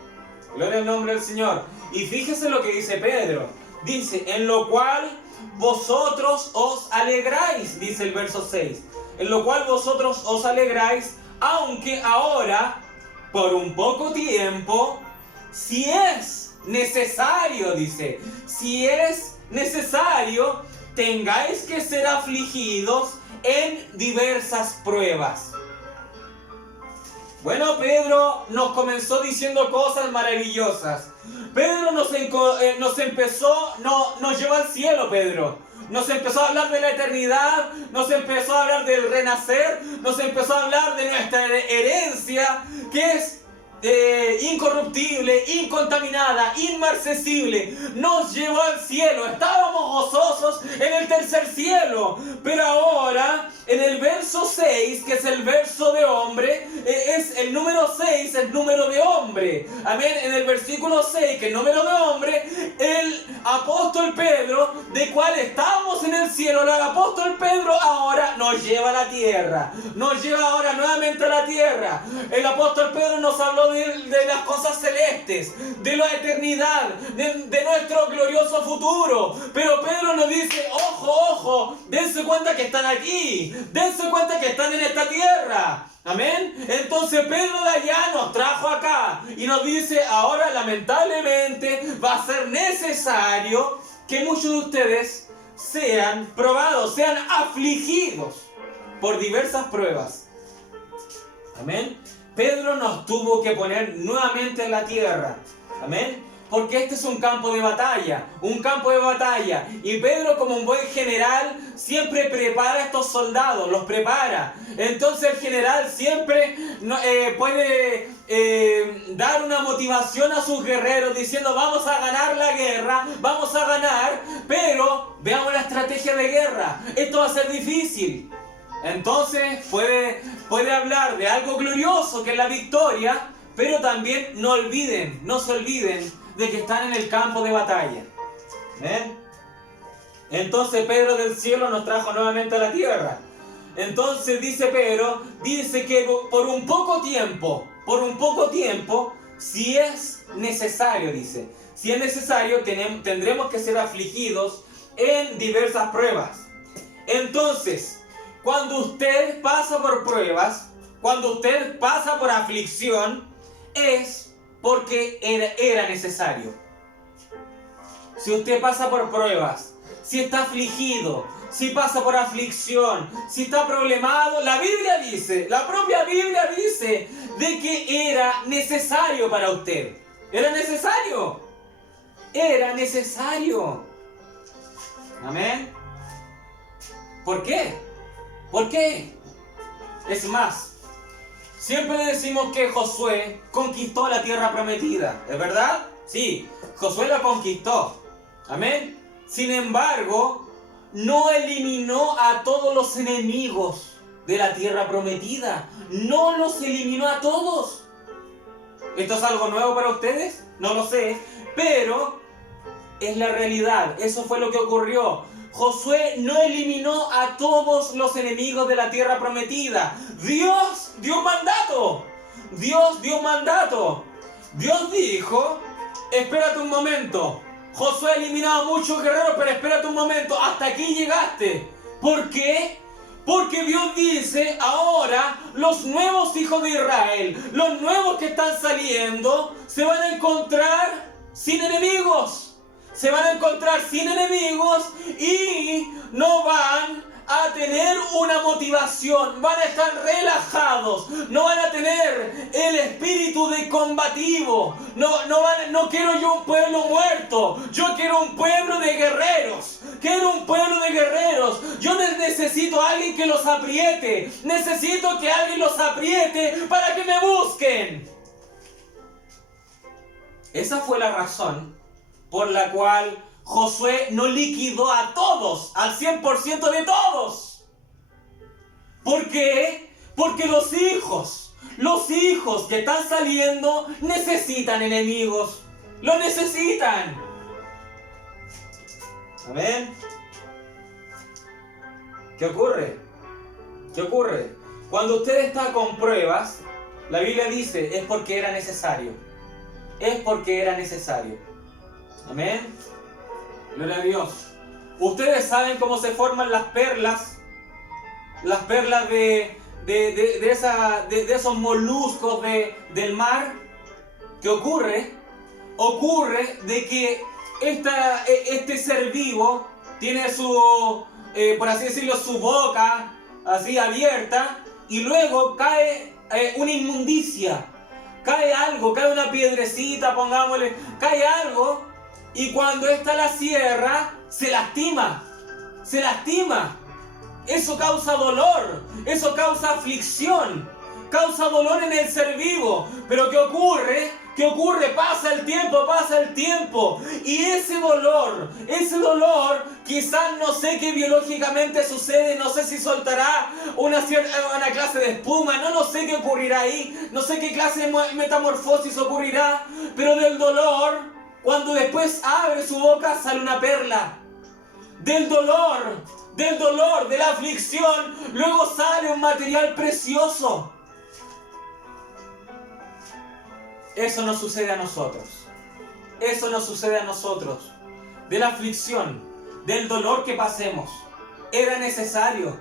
Gloria al nombre del Señor. Y fíjese lo que dice Pedro. Dice, en lo cual vosotros os alegráis, dice el verso 6. En lo cual vosotros os alegráis, aunque ahora, por un poco tiempo, si es necesario, dice, si es necesario, tengáis que ser afligidos en diversas pruebas. Bueno, Pedro nos comenzó diciendo cosas maravillosas. Pedro nos llevó al cielo, Pedro. Nos empezó a hablar de la eternidad, nos empezó a hablar del renacer, nos empezó a hablar de nuestra herencia, que es incorruptible, incontaminada, inmarcesible. Nos llevó al cielo. Estábamos gozosos en el tercer cielo. Pero ahora, en el verso 6, que es el verso de hombre, es el número 6, el número de hombre. Amén. En el versículo 6, que es el número de hombre, el apóstol Pedro, de cual estábamos en el cielo, el apóstol Pedro ahora nos lleva a la tierra. Nos lleva ahora nuevamente a la tierra. El apóstol Pedro nos habló de las cosas celestes, de la eternidad, de nuestro glorioso futuro. Pero Pedro nos dice, ojo, ojo, dense cuenta que están aquí, dense cuenta que están en esta tierra. Amén. Entonces Pedro de allá nos trajo acá y nos dice, ahora lamentablemente va a ser necesario que muchos de ustedes sean probados, sean afligidos por diversas pruebas. Amén. Pedro nos tuvo que poner nuevamente en la tierra. Amén. Porque este es un campo de batalla, y Pedro, como un buen general, siempre prepara a estos soldados, los prepara. Entonces el general siempre puede dar una motivación a sus guerreros diciendo: vamos a ganar la guerra, vamos a ganar, pero veamos la estrategia de guerra, esto va a ser difícil. Entonces puede hablar de algo glorioso que es la victoria, pero también no se olviden de que están en el campo de batalla. ¿Ven? Entonces Pedro del cielo nos trajo nuevamente a la tierra. Entonces dice Pedro, dice que por un poco tiempo, si es necesario, tendremos que ser afligidos en diversas pruebas. Entonces, cuando usted pasa por pruebas, cuando usted pasa por aflicción, es porque era necesario. Si usted pasa por pruebas, si está afligido, si pasa por aflicción, si está problemado, la propia Biblia dice de que era necesario para usted. Era necesario. Amén. ¿Por qué? Es más, siempre decimos que Josué conquistó la tierra prometida, ¿es verdad? Sí, Josué la conquistó. Amén. Sin embargo, no eliminó a todos los enemigos de la tierra prometida. No los eliminó a todos. ¿Esto es algo nuevo para ustedes? No lo sé, pero es la realidad. Eso fue lo que ocurrió. Josué no eliminó a todos los enemigos de la tierra prometida. Dios dio un mandato. Dios dijo: espérate un momento. Josué ha eliminado a muchos guerreros, pero espérate un momento. Hasta aquí llegaste. ¿Por qué? Porque Dios dice: ahora los nuevos hijos de Israel, los nuevos que están saliendo, se van a encontrar sin enemigos. Y no van a tener una motivación, van a estar relajados, no van a tener el espíritu de combativo. No quiero yo un pueblo muerto, yo quiero un pueblo de guerreros. Yo necesito a alguien que los apriete, necesito que alguien los apriete para que me busquen. Esa fue la razón por la cual Josué no liquidó a todos, al 100% de todos. ¿Por qué? Porque los hijos que están saliendo necesitan enemigos. Lo necesitan. Amén. ¿Qué ocurre? Cuando usted está con pruebas, la Biblia dice, es porque era necesario. Amén. Gloria a Dios. Ustedes saben cómo se forman las perlas de esos moluscos del mar. ¿Qué ocurre? Ocurre de que este ser vivo tiene su, por así decirlo, su boca así abierta, y luego cae una inmundicia, cae algo, cae una piedrecita, pongámosle, cae algo, y cuando ésta la cierra, se lastima. Eso causa dolor, eso causa aflicción, causa dolor en el ser vivo. Pero ¿qué ocurre? Pasa el tiempo, y ese dolor, quizás no sé qué biológicamente sucede, no sé si soltará una clase de espuma, no sé qué ocurrirá ahí, no sé qué clase de metamorfosis ocurrirá, pero del dolor, cuando después abre su boca, sale una perla. Del dolor, de la aflicción, luego sale un material precioso. Eso nos sucede a nosotros. De la aflicción, del dolor que pasemos. Era necesario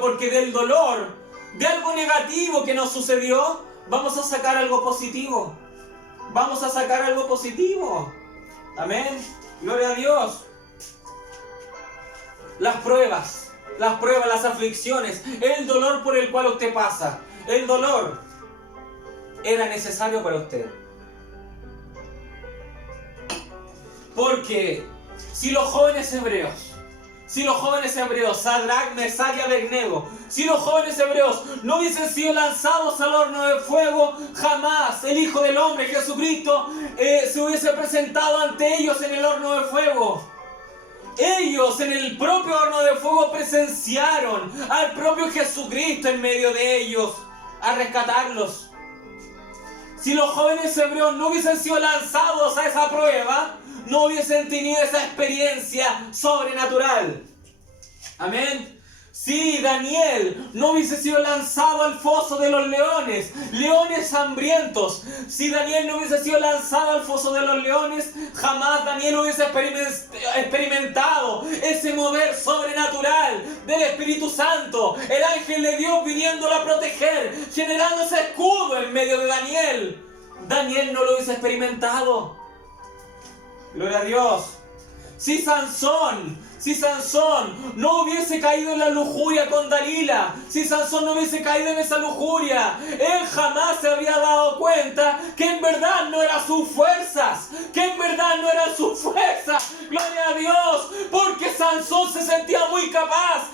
porque del dolor, de algo negativo que nos sucedió, vamos a sacar algo positivo. Amén. Gloria a Dios. Las pruebas, las aflicciones, el dolor por el cual usted pasa, el dolor era necesario para usted. Porque si los jóvenes hebreos, Sadrac, Mesach y Abednego, si los jóvenes hebreos no hubiesen sido lanzados al horno de fuego, jamás el Hijo del Hombre, Jesucristo, se hubiese presentado ante ellos en el horno de fuego. Ellos en el propio horno de fuego presenciaron al propio Jesucristo en medio de ellos, a rescatarlos. Si los jóvenes hebreos no hubiesen sido lanzados a esa prueba, no hubiesen tenido esa experiencia sobrenatural. Amén. Si Daniel no hubiese sido lanzado al foso de los leones, leones hambrientos, si Daniel no hubiese sido lanzado al foso de los leones, jamás Daniel hubiese experimentado ese mover sobrenatural del Espíritu Santo, el ángel de Dios viniéndolo a proteger, generando ese escudo en medio de Daniel. Daniel no lo hubiese experimentado. Gloria a Dios. Si Sansón no hubiese caído en la lujuria con Dalila, si Sansón no hubiese caído en esa lujuria, él jamás se habría dado cuenta que en verdad no eran sus fuerzas, gloria a Dios, porque Sansón se sentía muy capaz,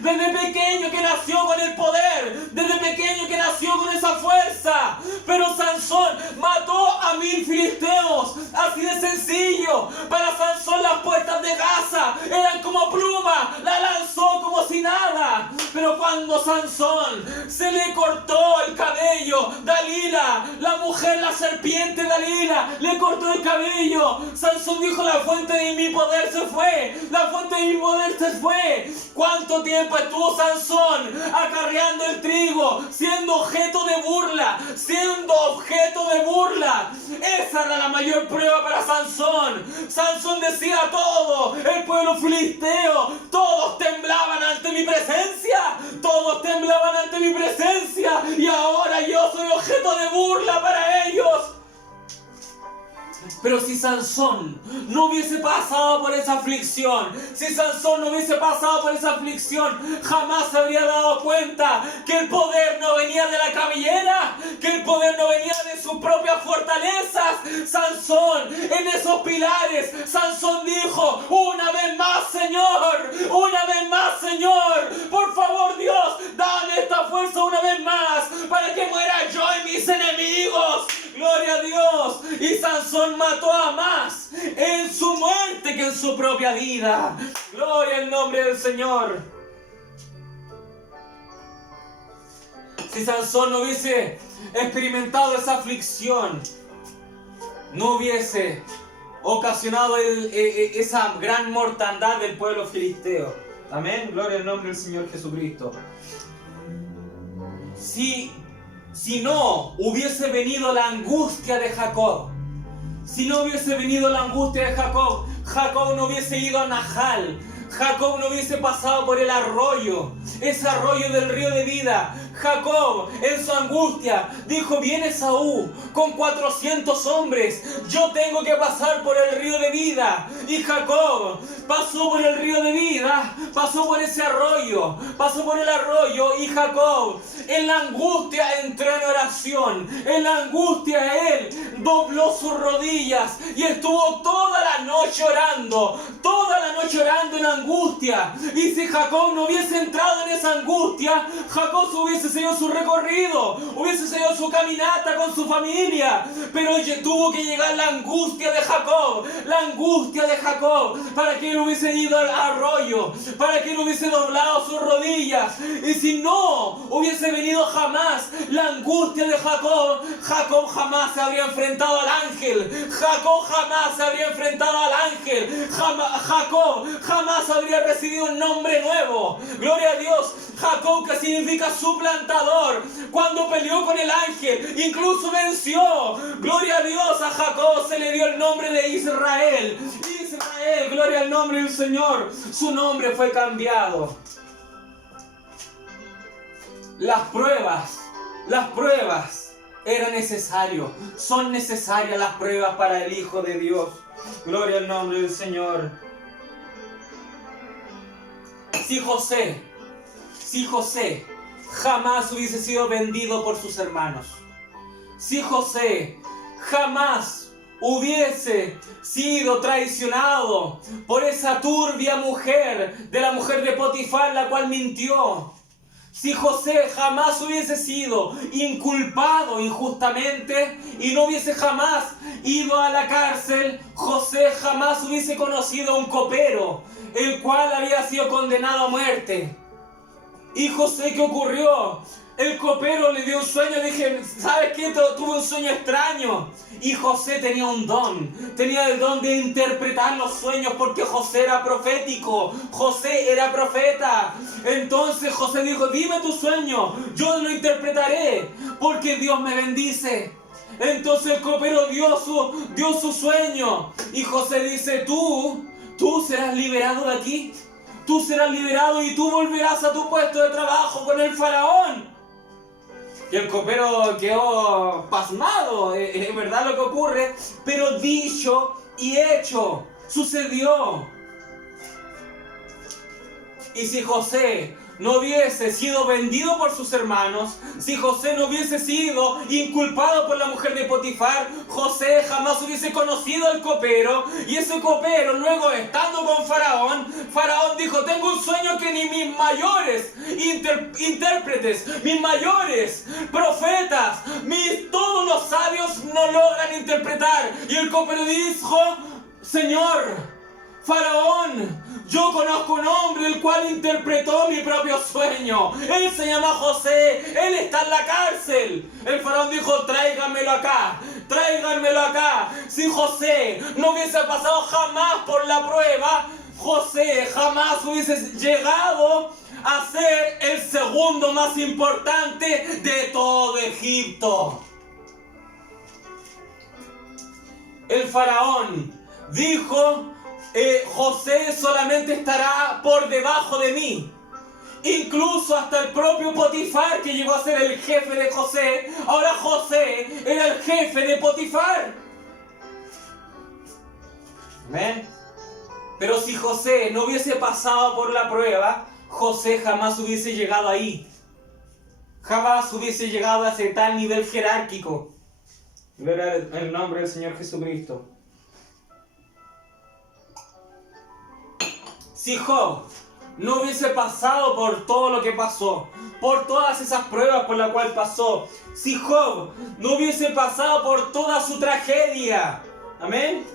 desde pequeño que nació con el poder, desde pequeño que nació con esa fuerza, pero Sansón mató a 1000 filisteos, así de sencillo. Para Sansón las puertas de Gaza eran como pluma, la lanzó como si nada. Pero cuando Sansón se le cortó el cabello, Dalila, la mujer, la serpiente Dalila, le cortó el cabello, Sansón dijo: la fuente de mi poder se fue, ¿Cuánto tiempo estuvo Sansón acarreando el trigo, siendo objeto de burla? Esa era la mayor prueba para Sansón. Sansón decía a todo el pueblo filisteo: todos temblaban ante mi presencia, y ahora yo soy objeto de burla para ellos. Pero si Sansón no hubiese pasado por esa aflicción, jamás se habría dado cuenta que el poder no venía de la cabellera, que el poder no venía de sus propias fortalezas. Sansón, en esos pilares, Sansón dijo: una vez más, Señor, por favor, Dios, dame esta fuerza una vez más, para que muera yo y mis enemigos. Gloria a Dios. Y Sansón mató a más en su muerte que en su propia vida. Gloria al nombre del Señor. Si Sansón no hubiese experimentado esa aflicción, no hubiese ocasionado esa gran mortandad del pueblo filisteo. Amén. Gloria al nombre del Señor Jesucristo. Si no hubiese venido la angustia de Jacob, Jacob no hubiese ido a Nahal, Jacob no hubiese pasado por el arroyo, ese arroyo del río de vida. Jacob, en su angustia, dijo: viene Esaú con 400 hombres, yo tengo que pasar por el río de vida. Y Jacob pasó por el río de vida, pasó por ese arroyo, y Jacob, en la angustia, entró en oración. En la angustia él dobló sus rodillas y estuvo toda la noche orando en angustia. Y si Jacob no hubiese entrado en esa angustia, Jacob hubiese seguido su recorrido, hubiese seguido su caminata con su familia. Pero tuvo que llegar la angustia de Jacob, para que él hubiese ido al arroyo, para que él hubiese doblado sus rodillas. Y si no hubiese venido jamás la angustia de Jacob, Jacob jamás se habría enfrentado al ángel, Jacob jamás habría recibido un nombre nuevo. Gloria a Dios. Jacob, que significa suplantador, cuando peleó con el ángel, incluso venció. Gloria a Dios. A Jacob se le dio el nombre de Israel. Gloria al nombre del Señor. Su nombre fue cambiado. Las pruebas eran necesarias. Son necesarias las pruebas para el Hijo de Dios. Gloria al nombre del Señor. Si José jamás hubiese sido vendido por sus hermanos, si José jamás hubiese sido traicionado por esa turbia mujer, de la mujer de Potifar, la cual mintió, si José jamás hubiese sido inculpado injustamente y no hubiese jamás ido a la cárcel, José jamás hubiese conocido a un copero, el cual había sido condenado a muerte. ¿Y José qué ocurrió? El copero le dio un sueño, dije, ¿sabes qué? Tuve un sueño extraño. Y José tenía un don, tenía el don de interpretar los sueños porque José era profético, José era profeta. Entonces José dijo, dime tu sueño, yo lo interpretaré porque Dios me bendice. Entonces el copero dio su sueño y José dice, tú serás liberado de aquí, tú serás liberado y tú volverás a tu puesto de trabajo con el faraón. Y el copero quedó pasmado, es verdad lo que ocurre, pero dicho y hecho, sucedió. Y si José no hubiese sido vendido por sus hermanos, si José no hubiese sido inculpado por la mujer de Potifar, José jamás hubiese conocido al copero, y ese copero luego estando con Faraón dijo, tengo un sueño que ni mis mayores intérpretes, mis mayores profetas, todos los sabios no logran interpretar. Y el copero dijo, Señor, Faraón, yo conozco un hombre el cual interpretó mi propio sueño. Él se llama José, él está en la cárcel. El faraón dijo, tráiganmelo acá, tráiganmelo acá. Si José no hubiese pasado jamás por la prueba, José jamás hubiese llegado a ser el segundo más importante de todo Egipto. El faraón dijo, José solamente estará por debajo de mí. Incluso hasta el propio Potifar, que llegó a ser el jefe de José, ahora José era el jefe de Potifar. ¿Ven? Pero si José no hubiese pasado por la prueba, José jamás hubiese llegado ahí. Jamás hubiese llegado a ese tal nivel jerárquico. Gloria en el nombre del Señor Jesucristo. Si Job no hubiese pasado por todo lo que pasó, por todas esas pruebas por las cuales pasó, si Job no hubiese pasado por toda su tragedia, amén,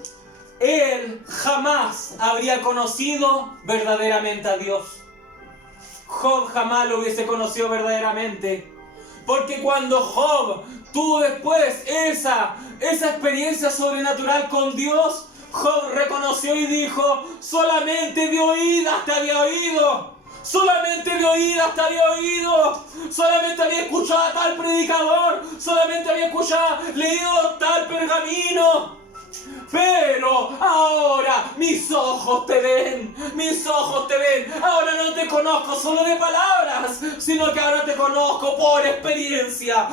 él jamás habría conocido verdaderamente a Dios. Job jamás lo hubiese conocido verdaderamente, porque cuando Job tuvo después esa experiencia sobrenatural con Dios, Job reconoció y dijo, solamente de oídas te había oído, solamente de oídas te había oído, solamente había escuchado a tal predicador, solamente había leído tal pergamino, pero ahora mis ojos te ven, ahora no te conozco solo de palabras, sino que ahora te conozco por experiencia.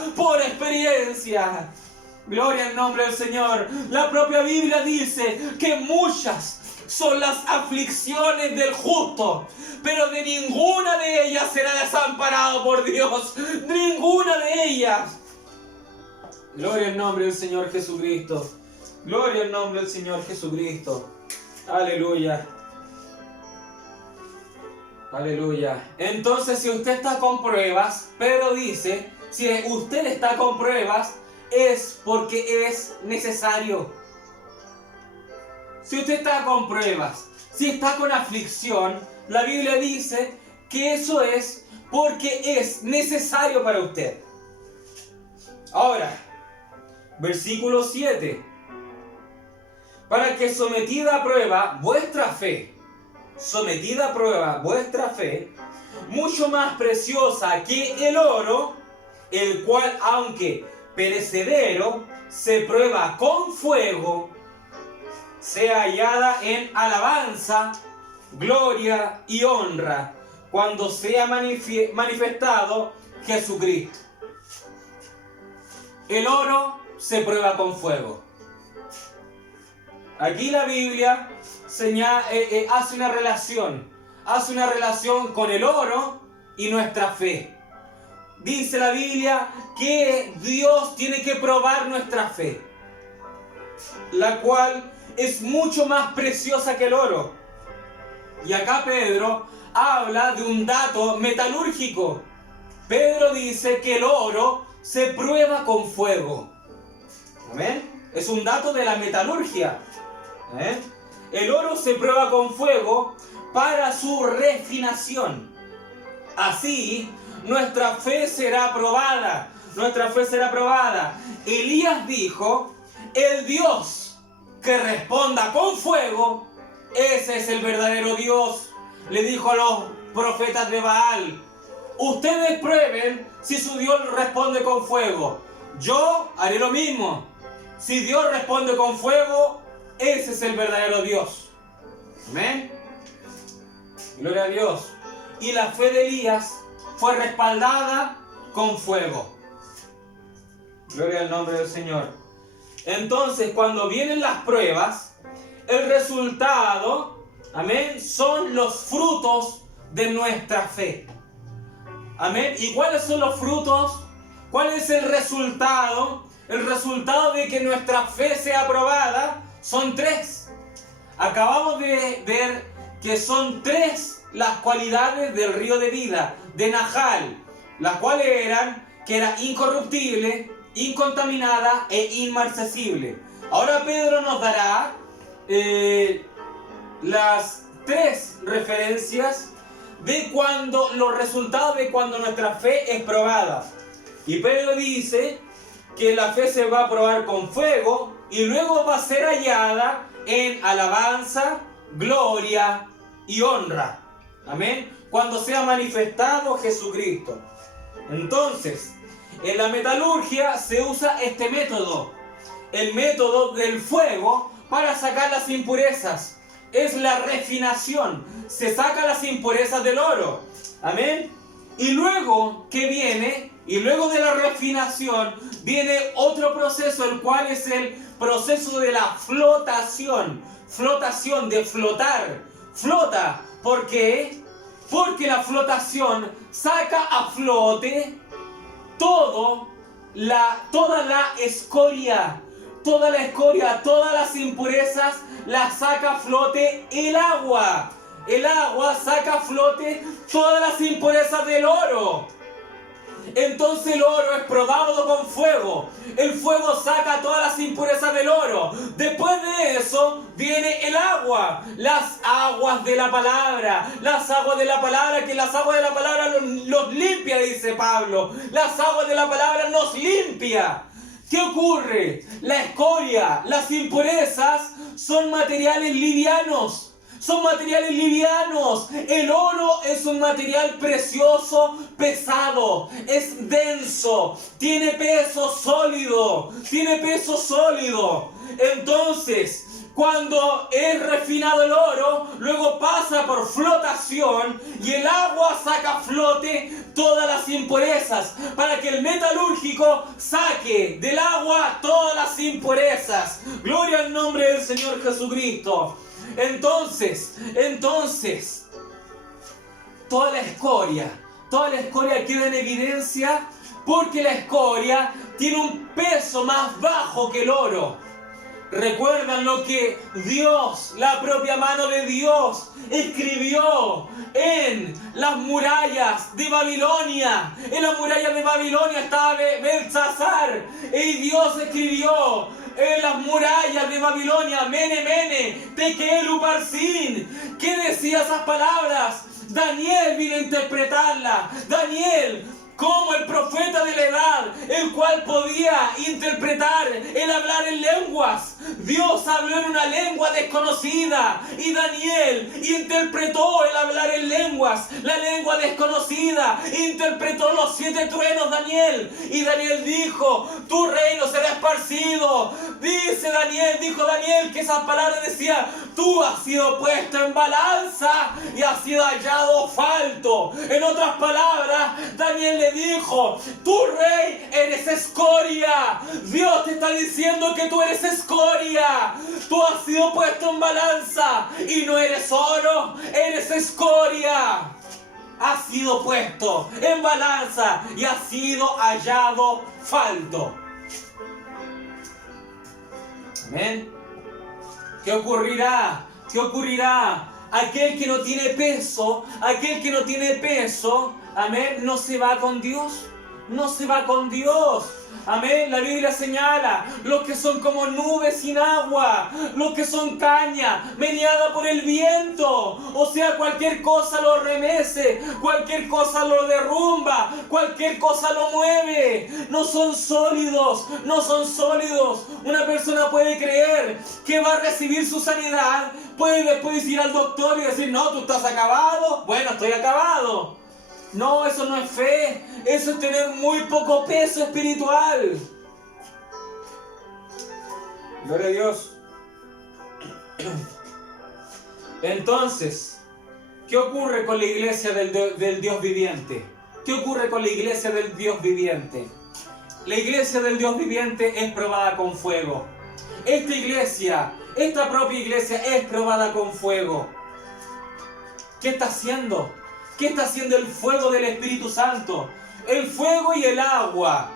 Gloria al nombre del Señor. La propia Biblia dice que muchas son las aflicciones del justo, pero de ninguna de ellas será desamparado por Dios. Ninguna de ellas. Gloria al nombre del Señor Jesucristo. Gloria al nombre del Señor Jesucristo. Aleluya. Aleluya. Entonces, si usted está con pruebas, Pedro dice, si usted está con pruebas, es porque es necesario. Si usted está con pruebas, si está con aflicción, la Biblia dice que eso es porque es necesario para usted. Ahora, versículo 7. Para que sometida a prueba vuestra fe, mucho más preciosa que el oro, el cual aunque perecedero, se prueba con fuego, sea hallada en alabanza, gloria y honra, cuando sea manifestado Jesucristo. El oro se prueba con fuego. Aquí la Biblia hace una relación con el oro y nuestra fe. Dice la Biblia que Dios tiene que probar nuestra fe. la cual es mucho más preciosa que el oro. Y acá Pedro habla de un dato metalúrgico. Pedro dice que el oro se prueba con fuego. ¿Amén? Es un dato de la metalurgia. ¿Amén? El oro se prueba con fuego para su refinación. Así, nuestra fe será probada. Nuestra fe será probada. Elías dijo, el Dios que responda con fuego, ese es el verdadero Dios. Le dijo a los profetas de Baal, ustedes prueben si su Dios responde con fuego. Yo haré lo mismo. Si Dios responde con fuego, ese es el verdadero Dios. Amén. Gloria a Dios. Y la fe de Elías fue respaldada con fuego. Gloria al nombre del Señor. Entonces, cuando vienen las pruebas, el resultado, amén, son los frutos de nuestra fe. Amén. ¿Y cuáles son los frutos? ¿Cuál es el resultado? El resultado de que nuestra fe sea aprobada son tres. Acabamos de ver que son tres las cualidades del río de vida, de Nahal, las cuales eran que era incorruptible, incontaminada e inmarcesible. Ahora Pedro nos dará las tres referencias de cuando los resultados de cuando nuestra fe es probada. Y Pedro dice que la fe se va a probar con fuego y luego va a ser hallada en alabanza, gloria y honra. Amén. Cuando sea manifestado Jesucristo. Entonces, en la metalurgia se usa este método, el método del fuego, para sacar las impurezas. Es la refinación. Se saca las impurezas del oro. Amén. Y luego, ¿qué viene? Y luego de la refinación viene otro proceso, el cual es el proceso de la flotación. Flotación, de flotar. Flota. ¿Por qué? Porque la flotación saca a flote toda la escoria. Toda la escoria, todas las impurezas las saca a flote el agua. El agua saca a flote todas las impurezas del oro. Entonces el oro es probado con fuego. El fuego saca todas las impurezas del oro. Después de eso viene el agua. Las aguas de la palabra. Las aguas de la palabra, que las aguas de la palabra los limpia, dice Pablo. Las aguas de la palabra nos limpia. ¿Qué ocurre? La escoria, las impurezas son materiales livianos. Son materiales livianos. El oro es un material precioso, pesado, es denso, tiene peso sólido, Entonces, cuando es refinado el oro, luego pasa por flotación y el agua saca a flote todas las impurezas, para que el metalúrgico saque del agua todas las impurezas. Gloria al nombre del Señor Jesucristo. Entonces, toda la escoria queda en evidencia porque la escoria tiene un peso más bajo que el oro. ¿Recuerdan lo que Dios, la propia mano de Dios, escribió en las murallas de Babilonia? En las murallas de Babilonia estaba Belsasar y Dios escribió en las murallas de Babilonia, Mene, Mene, Tekel, Uparsin. ¿Qué decía esas palabras? Daniel vino a interpretarla. Daniel, como el profeta de la edad, el cual podía interpretar el hablar en lenguas. Dios habló en una lengua desconocida y Daniel interpretó el hablar en lenguas, la lengua desconocida. Interpretó los 7 truenos Daniel, y Daniel dijo: tu reino será esparcido. Dijo Daniel que esas palabras decían: tú has sido puesto en balanza y has sido hallado falto. En otras palabras, Daniel le dijo: tu rey eres escoria. Dios te está diciendo que tú eres escoria. Tú has sido puesto en balanza y no eres oro, eres escoria. Has sido puesto en balanza y has sido hallado falto. Amén. ¿Qué ocurrirá? ¿Qué ocurrirá? Aquel que no tiene peso, amén, no se va con Dios. No se va con Dios. Amén. La Biblia señala los que son como nubes sin agua, los que son caña meneada por el viento. O sea, cualquier cosa lo remece, cualquier cosa lo derrumba, cualquier cosa lo mueve. No son sólidos, no son sólidos. Una persona puede creer que va a recibir su sanidad, puede después ir al doctor y decir, no, tú estás acabado. Bueno, estoy acabado. No, eso no es fe, eso es tener muy poco peso espiritual. Gloria a Dios. Entonces, ¿qué ocurre con la iglesia del Dios viviente? ¿Qué ocurre con la iglesia del Dios viviente? La iglesia del Dios viviente es probada con fuego. Esta iglesia, esta propia iglesia es probada con fuego. ¿Qué está haciendo? ¿Qué está haciendo el fuego del Espíritu Santo? El fuego y el agua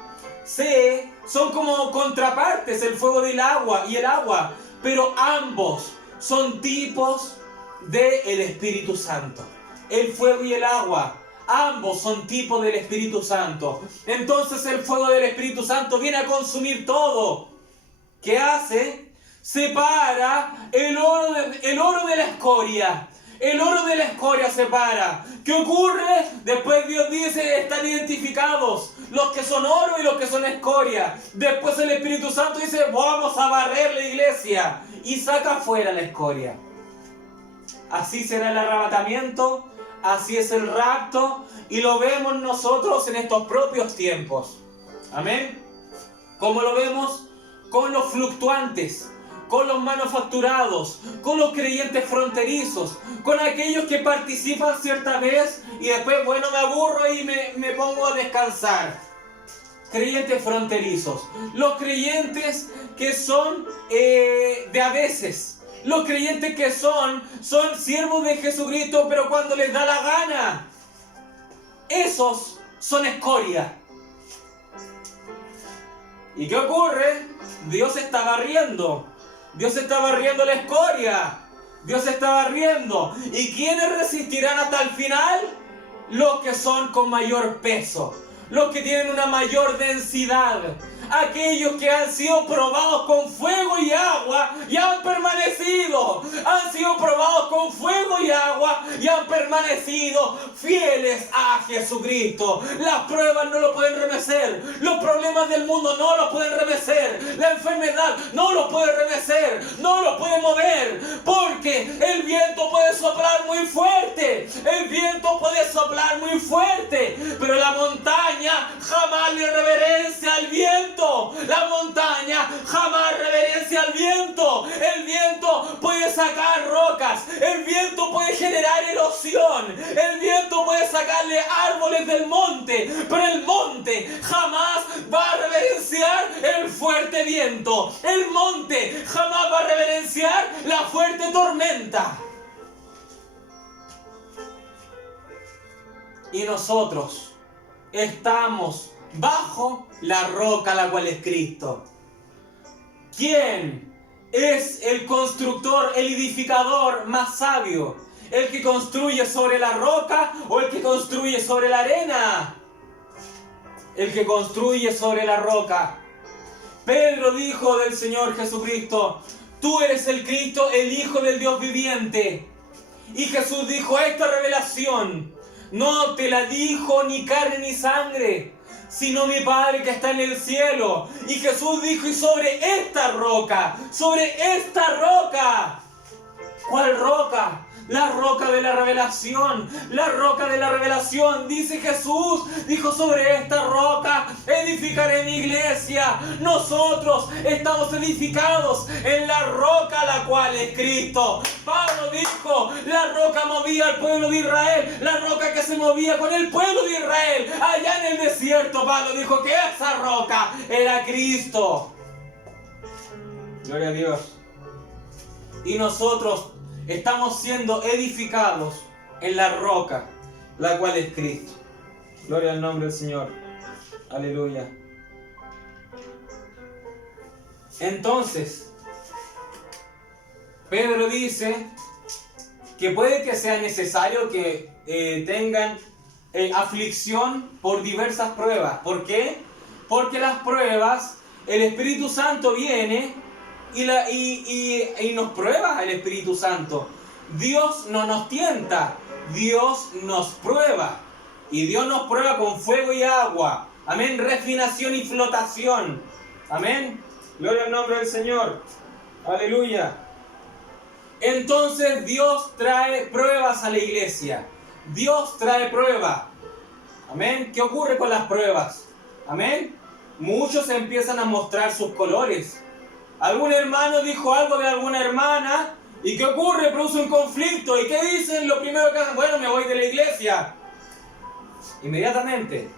son como contrapartes, el fuego del agua y el agua, pero ambos son tipos del Espíritu Santo. El fuego y el agua, ambos son tipos del Espíritu Santo. Entonces el fuego del Espíritu Santo viene a consumir todo. ¿Qué hace? Separa el oro de la escoria. El oro de la escoria separa. ¿Qué ocurre? Después Dios dice, están identificados los que son oro y los que son escoria. Después el Espíritu Santo dice, vamos a barrer la iglesia. Y saca fuera la escoria. Así será el arrebatamiento, así es el rapto. Y lo vemos nosotros en estos propios tiempos. Amén. ¿Cómo lo vemos? Con los fluctuantes, con los manufacturados, con los creyentes fronterizos, con aquellos que participan cierta vez y después, bueno, me aburro y me pongo a descansar. Creyentes fronterizos, los creyentes que son de a veces, los creyentes que son siervos de Jesucristo, pero cuando les da la gana, esos son escoria. ¿Y qué ocurre? Dios está barriendo. Dios está barriendo la escoria. Dios está barriendo. ¿Y quiénes resistirán hasta el final? Los que son con mayor peso. Los que tienen una mayor densidad. Aquellos que han sido probados con fuego y agua y han permanecido. Han sido probados con fuego y agua y han permanecido fieles a Jesucristo. Las pruebas no lo pueden remecer. Los problemas del mundo no lo pueden remecer. La enfermedad no lo puede remecer. No lo puede mover. Porque el viento puede soplar muy fuerte. El viento puede soplar muy fuerte. Pero la montaña jamás le reverencia al viento. La montaña jamás reverencia al viento. El viento puede sacar rocas. El viento puede generar erosión. El viento puede sacarle árboles del monte. Pero el monte jamás va a reverenciar el fuerte viento. El monte jamás va a reverenciar la fuerte tormenta. Y nosotros estamos bajo la roca, la cual es Cristo. ¿Quién es el constructor, el edificador más sabio? ¿El que construye sobre la roca o el que construye sobre la arena? El que construye sobre la roca. Pedro dijo del Señor Jesucristo, tú eres el Cristo, el Hijo del Dios viviente. Y Jesús dijo, esta revelación no te la dijo ni carne ni sangre, sino mi Padre que está en el cielo. Y Jesús dijo, y sobre esta roca, ¿cuál roca? La roca de la revelación, la roca de la revelación, dice Jesús, dijo, sobre esta roca edificaré mi iglesia. Nosotros estamos edificados en la roca, la cual es Cristo. Pablo dijo, la roca movía al pueblo de Israel, la roca que se movía con el pueblo de Israel, allá en el desierto. Pablo dijo que esa roca era Cristo. Gloria a Dios. Y nosotros estamos siendo edificados en la roca, la cual es Cristo. Gloria al nombre del Señor. Aleluya. Entonces, Pedro dice que puede que sea necesario que tengan aflicción por diversas pruebas. ¿Por qué? Porque las pruebas, el Espíritu Santo viene y nos prueba el Espíritu Santo. Dios no nos tienta, Dios nos prueba. Y Dios nos prueba con fuego y agua. Amén. Refinación y flotación. Amén. Gloria al nombre del Señor. Aleluya. Entonces Dios trae pruebas a la iglesia. Dios trae prueba. Amén. ¿Qué ocurre con las pruebas? Amén. Muchos empiezan a mostrar sus colores. Algún hermano dijo algo de alguna hermana. ¿Y qué ocurre? Produce un conflicto. ¿Y qué dicen? Lo primero que hacen, bueno, me voy de la iglesia. Inmediatamente.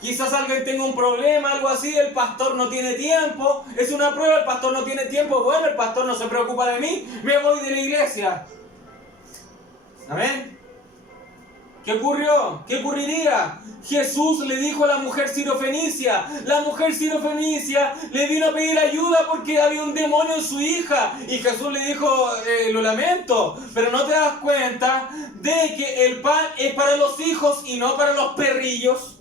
Quizás alguien tenga un problema, algo así, el pastor no tiene tiempo. Es una prueba, el pastor no tiene tiempo. Bueno, el pastor no se preocupa de mí, me voy de la iglesia. Amén. ¿Qué ocurrió? ¿Qué ocurriría? Jesús le dijo a la mujer sirofenicia. La mujer sirofenicia le vino a pedir ayuda porque había un demonio en su hija. Y Jesús le dijo, lo lamento, pero no te das cuenta de que el pan es para los hijos y no para los perrillos.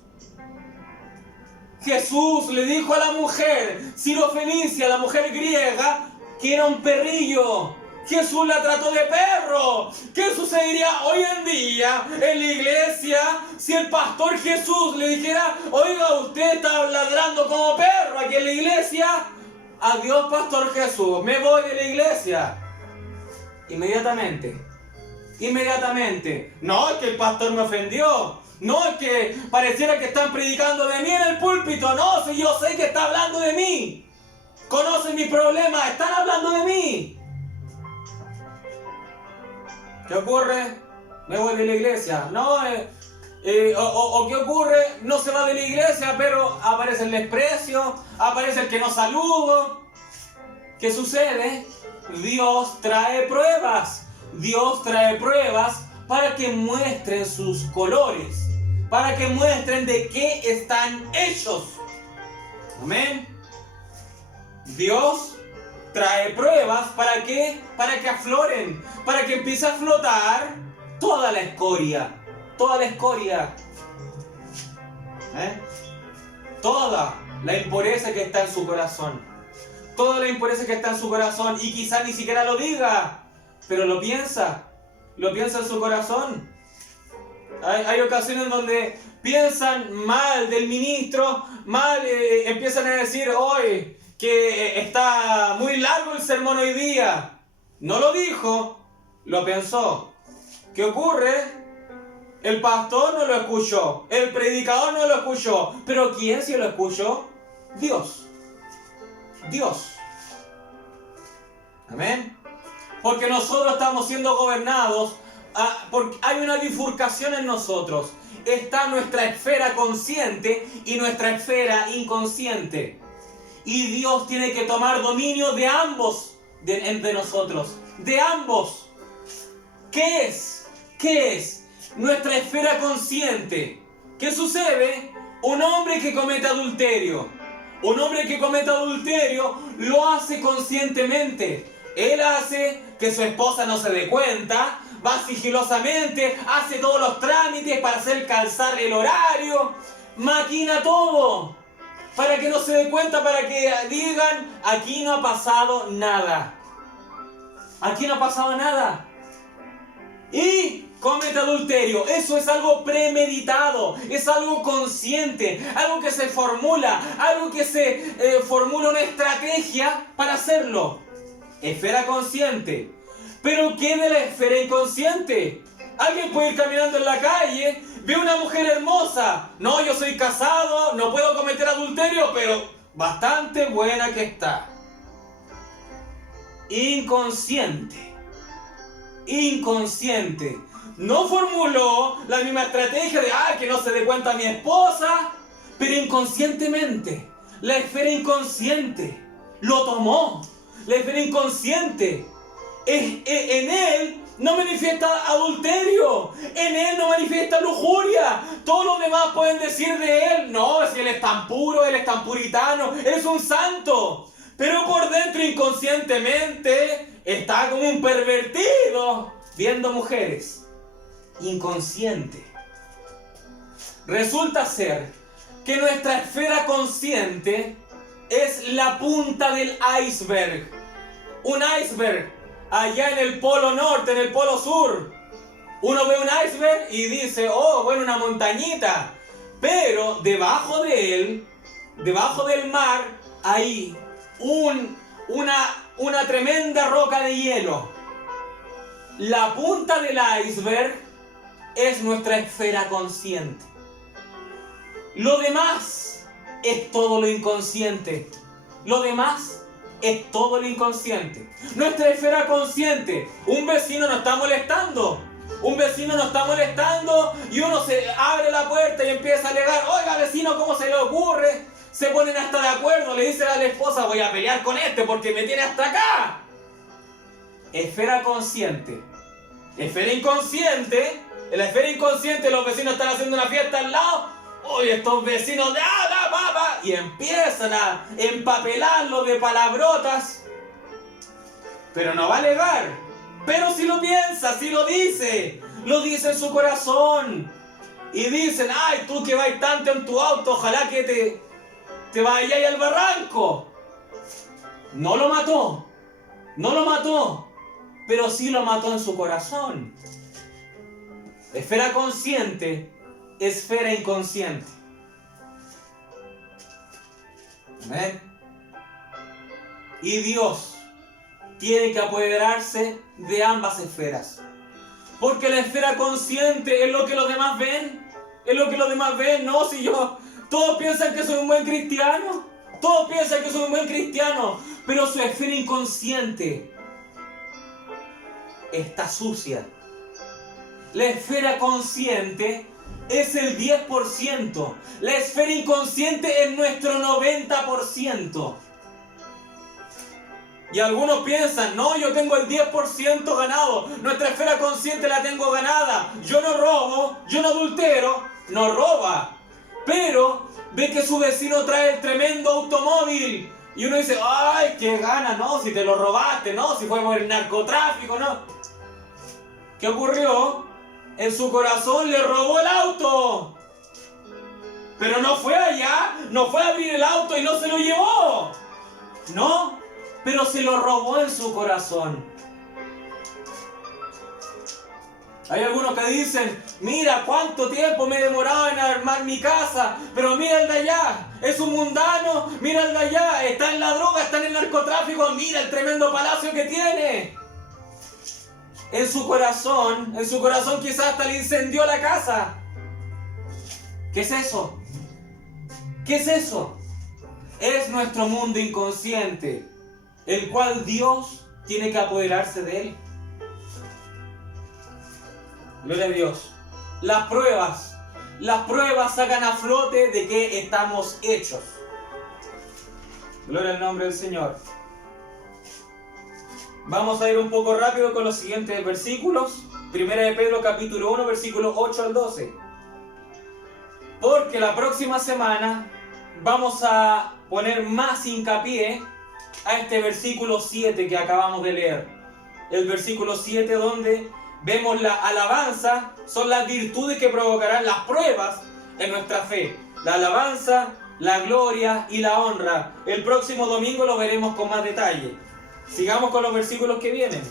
Jesús le dijo a la mujer sirofenicia, la mujer griega, que era un perrillo. Jesús la trató de perro. ¿Qué sucedería hoy en día en la iglesia si el pastor Jesús le dijera, oiga, usted está ladrando como perro aquí en la iglesia? Adiós, pastor Jesús, me voy de la iglesia. Inmediatamente. No, es que el pastor me ofendió. No, es que pareciera que están predicando de mí en el púlpito. No, si yo sé que está hablando de mí. Conocen mis problemas, están hablando de mí. ¿Qué ocurre? Me voy de la iglesia. No, ¿qué ocurre? No se va de la iglesia, pero aparece el desprecio, aparece el que no saludo. ¿Qué sucede? Dios trae pruebas. Dios trae pruebas para que muestren sus colores, para que muestren de qué están hechos. Amén. Dios trae pruebas ¿para qué? Para que afloren, para que empiece a flotar toda la escoria. Toda la impureza que está en su corazón. Toda la impureza que está en su corazón. Y quizás ni siquiera lo diga, pero lo piensa en su corazón. Hay ocasiones donde piensan mal del ministro, empiezan a decir hoy que está muy largo el sermón hoy día. No lo dijo, lo pensó. ¿Qué ocurre? El pastor no lo escuchó, el predicador no lo escuchó, pero ¿quién sí lo escuchó? Dios. Amén. Porque nosotros estamos siendo gobernados, porque hay una bifurcación en nosotros. Está nuestra esfera consciente y nuestra esfera inconsciente. Y Dios tiene que tomar dominio de ambos entre nosotros. De ambos. ¿Qué es? Nuestra esfera consciente. ¿Qué sucede? Un hombre que comete adulterio. Lo hace conscientemente. Él hace que su esposa no se dé cuenta. Va sigilosamente. Hace todos los trámites para hacer calzar el horario. Maquina todo. Para que no se dé cuenta, para que digan, aquí no ha pasado nada. Y comete adulterio. Eso es algo premeditado, es algo consciente, algo que se formula, formula una estrategia para hacerlo. Esfera consciente. Pero ¿qué de la esfera inconsciente? Alguien puede ir caminando en la calle, ve una mujer hermosa. No, yo soy casado, no puedo cometer adulterio, pero bastante buena que está. Inconsciente. No formuló la misma estrategia de que no se dé cuenta mi esposa, pero inconscientemente, la esfera inconsciente lo tomó. La esfera inconsciente en él no manifiesta adulterio, en él no manifiesta lujuria. Todos los demás pueden decir de él, no, si él es tan puro, él es tan puritano, él es un santo. Pero por dentro inconscientemente está como un pervertido viendo mujeres. Inconsciente. Resulta ser que nuestra esfera consciente es la punta del iceberg. Un iceberg allá en el polo norte, en el polo sur. Uno ve un iceberg y dice, oh, bueno, una montañita. Pero debajo de él, debajo del mar, hay una tremenda roca de hielo. La punta del iceberg es nuestra esfera consciente. Lo demás es todo lo inconsciente. Lo demás es todo lo inconsciente. Nuestra esfera consciente. Un vecino nos está molestando. Un vecino nos está molestando y uno se abre la puerta y empieza a alegar, oiga vecino, ¿cómo se le ocurre? Se ponen hasta de acuerdo, le dicen a la esposa, voy a pelear con este porque me tiene hasta acá. Esfera consciente. Esfera inconsciente. En la esfera inconsciente los vecinos están haciendo una fiesta al lado. Oye, estos vecinos de y empiezan a empapelarlo de palabrotas. Pero no va a alegar. Pero si lo piensa, si lo dice en su corazón. Y dicen, ay, tú que vas tanto en tu auto, ojalá que te vayas al barranco. No lo mató, pero sí lo mató en su corazón. Esfera consciente, esfera inconsciente. ¿Amén? Y Dios tiene que apoderarse de ambas esferas. Porque la esfera consciente es lo que los demás ven. Es lo que los demás ven. No, si yo... Todos piensan que soy un buen cristiano. Todos piensan que soy un buen cristiano. Pero su esfera inconsciente está sucia. La esfera consciente es el 10%. La esfera inconsciente es nuestro 90%. Y algunos piensan, no, yo tengo el 10% ganado, nuestra esfera consciente la tengo ganada, yo no robo, yo no adultero, no roba. Pero ve que su vecino trae el tremendo automóvil y uno dice, ay, qué gana, no, si te lo robaste, no, si fue por el narcotráfico, no. ¿Qué ocurrió? En su corazón le robó el auto. Pero no fue allá, no fue a abrir el auto y no se lo llevó. No. Pero se lo robó en su corazón. Hay algunos que dicen, mira cuánto tiempo me he demorado en armar mi casa, pero mira el de allá, es un mundano, mira el de allá, está en la droga, está en el narcotráfico, mira el tremendo palacio que tiene. En su corazón quizás hasta le incendió la casa. ¿Qué es eso? ¿Qué es eso? Es nuestro mundo inconsciente, el cual Dios tiene que apoderarse de él. Gloria a Dios. Las pruebas sacan a flote de qué estamos hechos. Gloria al nombre del Señor. Vamos a ir un poco rápido con los siguientes versículos. Primera de Pedro capítulo 1, versículos 8 al 12. Porque la próxima semana vamos a poner más hincapié a este versículo 7 que acabamos de leer. El versículo 7 donde vemos la alabanza, son las virtudes que provocarán las pruebas en nuestra fe. La alabanza, la gloria y la honra. El próximo domingo lo veremos con más detalle. Sigamos con los versículos que vienen.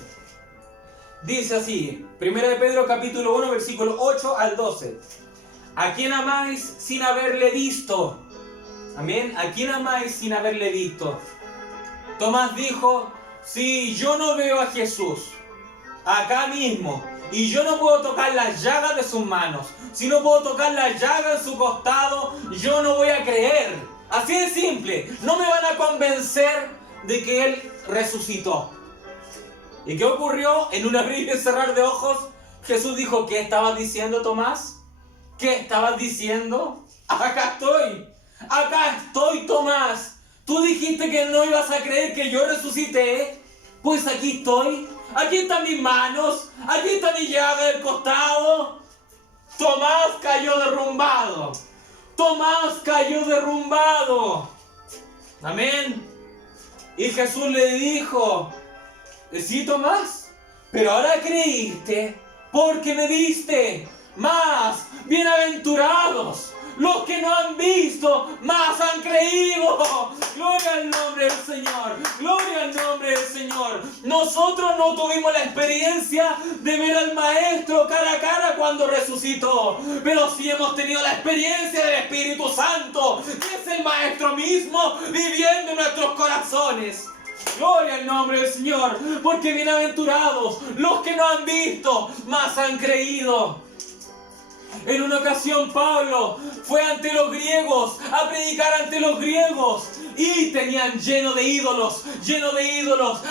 Dice así, 1 de Pedro capítulo 1, versículo 8 al 12. ¿A quién amáis sin haberle visto? Amén. ¿A quién amáis sin haberle visto? Tomás dijo, si yo no veo a Jesús acá mismo y yo no puedo tocar las llagas de sus manos, si no puedo tocar la llaga en su costado, yo no voy a creer. Así de simple. No me van a convencer de que Él resucitó. ¿Y qué ocurrió? En un abrir y cerrar de ojos, Jesús dijo, ¿qué estabas diciendo, Tomás? ¿Qué estabas diciendo? Acá estoy, Tomás. Tú dijiste que no ibas a creer que yo resucité. Pues aquí estoy. Aquí están mis manos. Aquí está mi llaga del costado. Tomás cayó derrumbado. Tomás cayó derrumbado. Amén. Y Jesús le dijo, sí, Tomás, pero ahora creíste porque me viste. Más bienaventurados los que no han visto, más han creído. Gloria al nombre del Señor. Gloria al nombre del Señor. Nosotros no tuvimos la experiencia de ver al Maestro cara a cara cuando resucitó, pero sí hemos tenido la experiencia del Espíritu Santo, que es el Maestro mismo viviendo en nuestros corazones. Gloria al nombre del Señor, porque bienaventurados los que no han visto, más han creído. En una ocasión Pablo fue ante los griegos a predicar ante los griegos y tenían lleno de ídolos.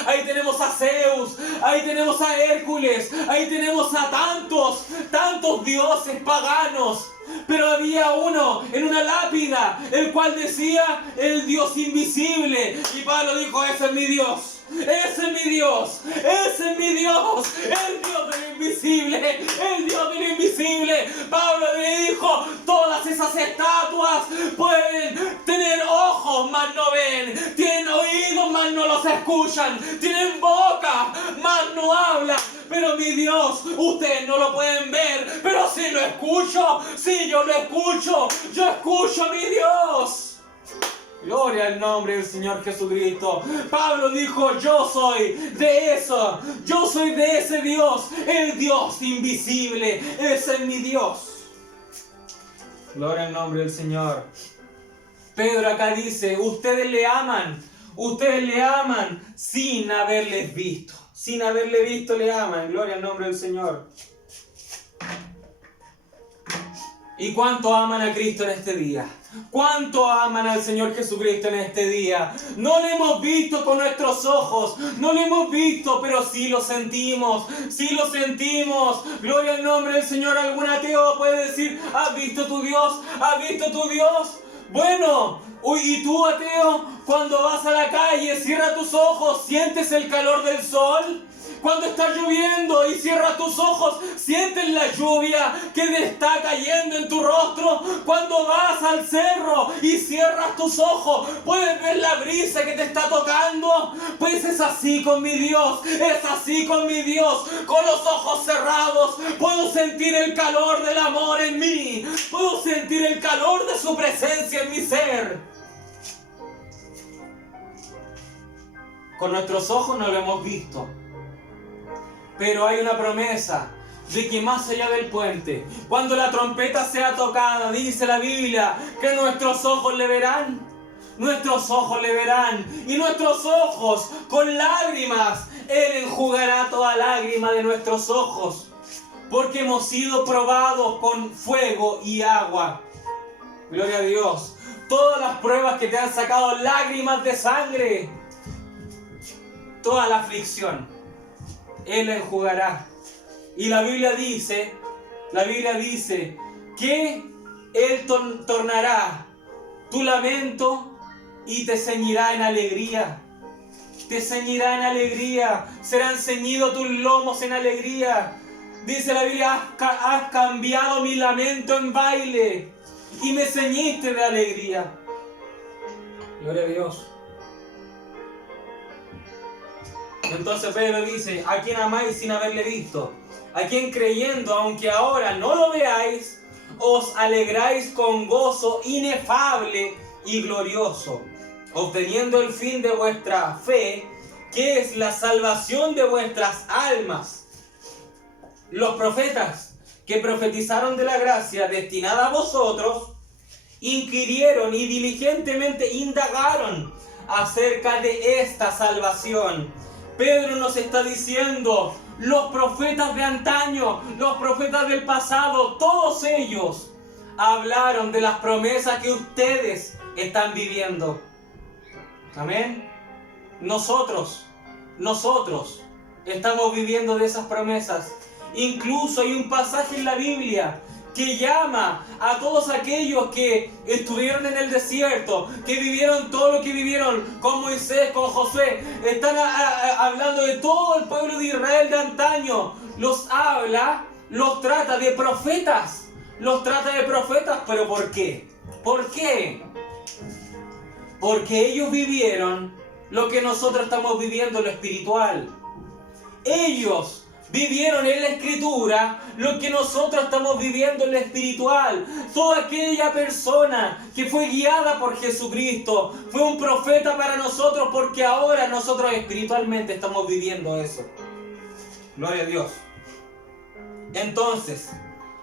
Ahí tenemos a Zeus, ahí tenemos a Hércules, ahí tenemos a tantos dioses paganos. Pero había uno en una lápida, el cual decía el Dios invisible. Y Pablo dijo, ese es mi Dios. Ese es mi Dios, ese es mi Dios, el Dios del invisible, el Dios del invisible. Pablo le dijo, todas esas estatuas pueden tener ojos, mas no ven, tienen oídos, mas no los escuchan, tienen boca, mas no hablan. Pero mi Dios, ustedes no lo pueden ver, pero si lo escucho, si yo lo escucho, yo escucho a mi Dios. Gloria al nombre del Señor Jesucristo. Pablo dijo, yo soy de eso, yo soy de ese Dios, el Dios invisible, ese es mi Dios. Gloria al nombre del Señor. Pedro acá dice, ustedes le aman sin haberles visto. Sin haberle visto le aman. Gloria al nombre del Señor. ¿Y cuánto aman a Cristo en este día? ¿Cuánto aman al Señor Jesucristo en este día? No lo hemos visto con nuestros ojos, no lo hemos visto, pero sí lo sentimos, sí lo sentimos. Gloria al nombre del Señor. Algún ateo puede decir, ¿has visto tu Dios? ¿Has visto tu Dios? Bueno, y tú, ateo, cuando vas a la calle, cierra tus ojos, ¿sientes el calor del sol? Cuando está lloviendo y cierras tus ojos, sientes la lluvia que está cayendo en tu rostro. Cuando vas al cerro y cierras tus ojos, puedes ver la brisa que te está tocando. Pues es así con mi Dios, es así con mi Dios. Con los ojos cerrados puedo sentir el calor del amor en mí, puedo sentir el calor de su presencia en mi ser. Con nuestros ojos no lo hemos visto, pero hay una promesa de que más allá del puente, cuando la trompeta sea tocada, dice la Biblia, que nuestros ojos le verán. Nuestros ojos le verán. Y nuestros ojos, con lágrimas, Él enjugará toda lágrima de nuestros ojos. Porque hemos sido probados con fuego y agua. Gloria a Dios. Todas las pruebas que te han sacado lágrimas de sangre, toda la aflicción, Él enjugará. Y la Biblia dice que Él tornará tu lamento y te ceñirá en alegría. Te ceñirá en alegría. Serán ceñidos tus lomos en alegría. Dice la Biblia, has cambiado mi lamento en baile y me ceñiste de alegría. Gloria a Dios. Entonces Pedro dice, ¿a quién amáis sin haberle visto? ¿A quién creyendo, aunque ahora no lo veáis, os alegráis con gozo inefable y glorioso, obteniendo el fin de vuestra fe, que es la salvación de vuestras almas? Los profetas que profetizaron de la gracia destinada a vosotros, inquirieron y diligentemente indagaron acerca de esta salvación. Pedro nos está diciendo, los profetas de antaño, los profetas del pasado, todos ellos hablaron de las promesas que ustedes están viviendo. Amén. Nosotros estamos viviendo de esas promesas. Incluso hay un pasaje en la Biblia que llama a todos aquellos que estuvieron en el desierto, que vivieron todo lo que vivieron con Moisés, con Josué. Están hablando de todo el pueblo de Israel de antaño. Los habla, los trata de profetas. ¿Pero por qué? ¿Por qué? Porque ellos vivieron lo que nosotros estamos viviendo en lo espiritual. Ellos vivieron en la Escritura lo que nosotros estamos viviendo en lo espiritual. Toda aquella persona que fue guiada por Jesucristo fue un profeta para nosotros, porque ahora nosotros espiritualmente estamos viviendo eso. Gloria a Dios. Entonces,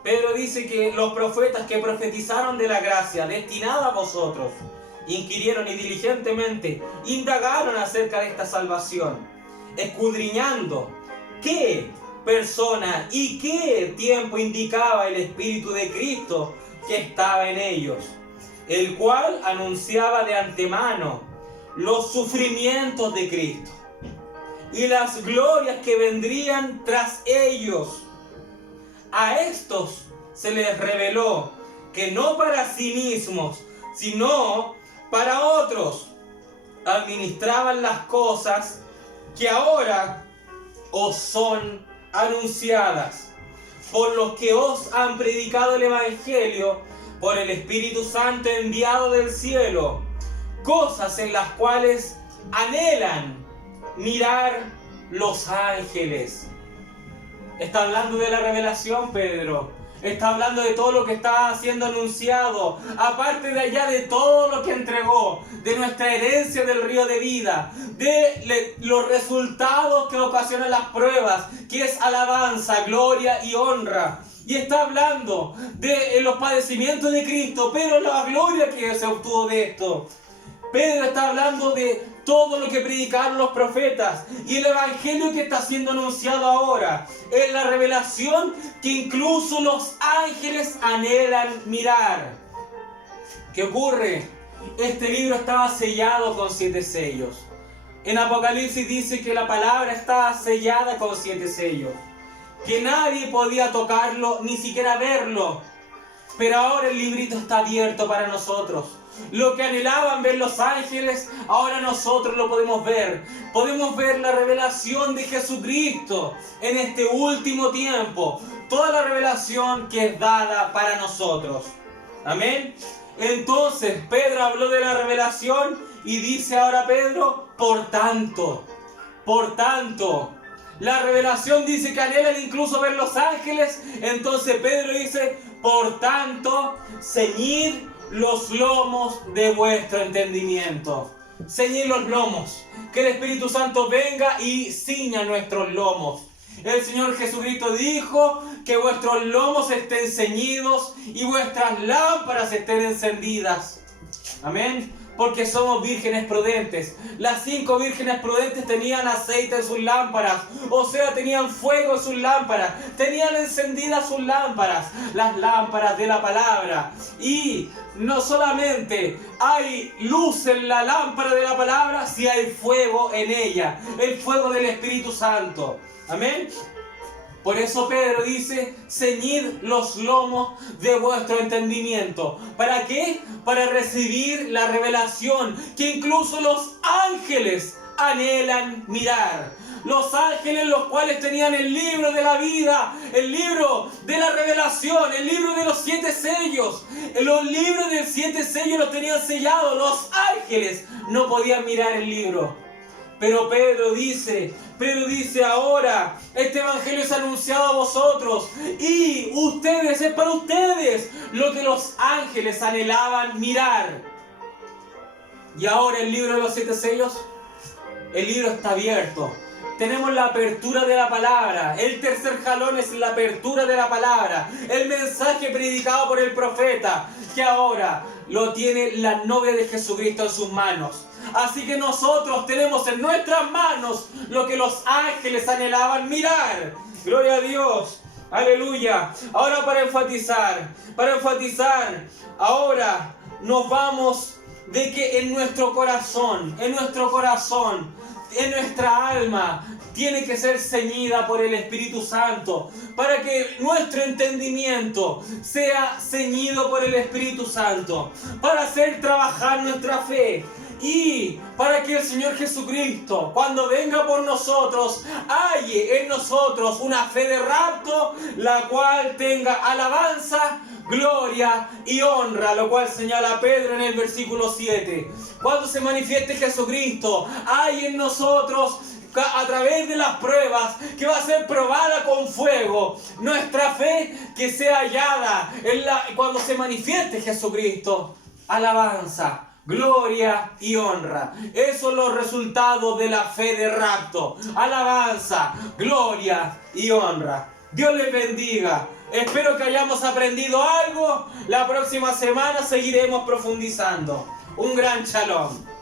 Pedro dice que los profetas que profetizaron de la gracia destinada a vosotros inquirieron y diligentemente indagaron acerca de esta salvación, escudriñando qué persona y qué tiempo indicaba el Espíritu de Cristo que estaba en ellos, el cual anunciaba de antemano los sufrimientos de Cristo y las glorias que vendrían tras ellos. A estos se les reveló que no para sí mismos, sino para otros, administraban las cosas que ahora os son anunciadas, por los que os han predicado el Evangelio por el Espíritu Santo enviado del cielo, cosas en las cuales anhelan mirar los ángeles. Está hablando de la revelación, Pedro. Está hablando de todo lo que está siendo anunciado. Aparte de allá de todo lo que entregó, de nuestra herencia del río de vida, de los resultados que ocasionan las pruebas, que es alabanza, gloria y honra. Y está hablando de los padecimientos de Cristo, pero la gloria que se obtuvo de esto. Pedro está hablando de todo lo que predicaron los profetas y el evangelio que está siendo anunciado ahora. Es la revelación que incluso los ángeles anhelan mirar. ¿Qué ocurre? Este libro estaba sellado con 7 sellos. En Apocalipsis dice que la palabra estaba sellada con 7 sellos, que nadie podía tocarlo, ni siquiera verlo. Pero ahora el librito está abierto para nosotros. Lo que anhelaban ver los ángeles, ahora nosotros lo podemos ver. Podemos ver la revelación de Jesucristo en este último tiempo. Toda la revelación que es dada para nosotros. Amén. Entonces Pedro habló de la revelación y dice ahora Pedro, por tanto, la revelación dice que anhelan incluso ver los ángeles. Entonces Pedro dice, por tanto, ceñid los lomos de vuestro entendimiento. Ceñid los lomos. Que el Espíritu Santo venga y ciña nuestros lomos. El Señor Jesucristo dijo que vuestros lomos estén ceñidos y vuestras lámparas estén encendidas. Amén. Porque somos vírgenes prudentes. Las 5 vírgenes prudentes tenían aceite en sus lámparas. O sea, tenían fuego en sus lámparas. Tenían encendidas sus lámparas. Las lámparas de la palabra. Y no solamente hay luz en la lámpara de la palabra, si hay fuego en ella. El fuego del Espíritu Santo. Amén. Por eso Pedro dice, ceñid los lomos de vuestro entendimiento. ¿Para qué? Para recibir la revelación que incluso los ángeles anhelan mirar. Los ángeles, los cuales tenían el libro de la vida, el libro de la revelación, el libro de los 7 sellos. Los libros de 7 sellos los tenían sellados. Los ángeles no podían mirar el libro. Pero Pedro dice ahora, este evangelio es anunciado a vosotros y ustedes, es para ustedes lo que los ángeles anhelaban mirar. Y ahora el libro de los 7 sellos, el libro está abierto. Tenemos la apertura de la palabra. El tercer jalón es la apertura de la palabra. El mensaje predicado por el profeta, que ahora lo tiene la novia de Jesucristo en sus manos. Así que nosotros tenemos en nuestras manos lo que los ángeles anhelaban mirar. Gloria a Dios. Aleluya. Ahora para enfatizar, ahora nos vamos de que en nuestro corazón, en nuestra alma, tiene que ser ceñida por el Espíritu Santo, para que nuestro entendimiento sea ceñido por el Espíritu Santo, para hacer trabajar nuestra fe. Y para que el Señor Jesucristo, cuando venga por nosotros, halle en nosotros una fe de rapto, la cual tenga alabanza, gloria y honra, lo cual señala Pedro en el versículo 7. Cuando se manifieste Jesucristo, hay en nosotros, a través de las pruebas, que va a ser probada con fuego, nuestra fe que sea hallada cuando se manifieste Jesucristo, alabanza, gloria y honra. Esos son los resultados de la fe de rapto. Alabanza, gloria y honra. Dios les bendiga. Espero que hayamos aprendido algo. La próxima semana seguiremos profundizando. Un gran shalom.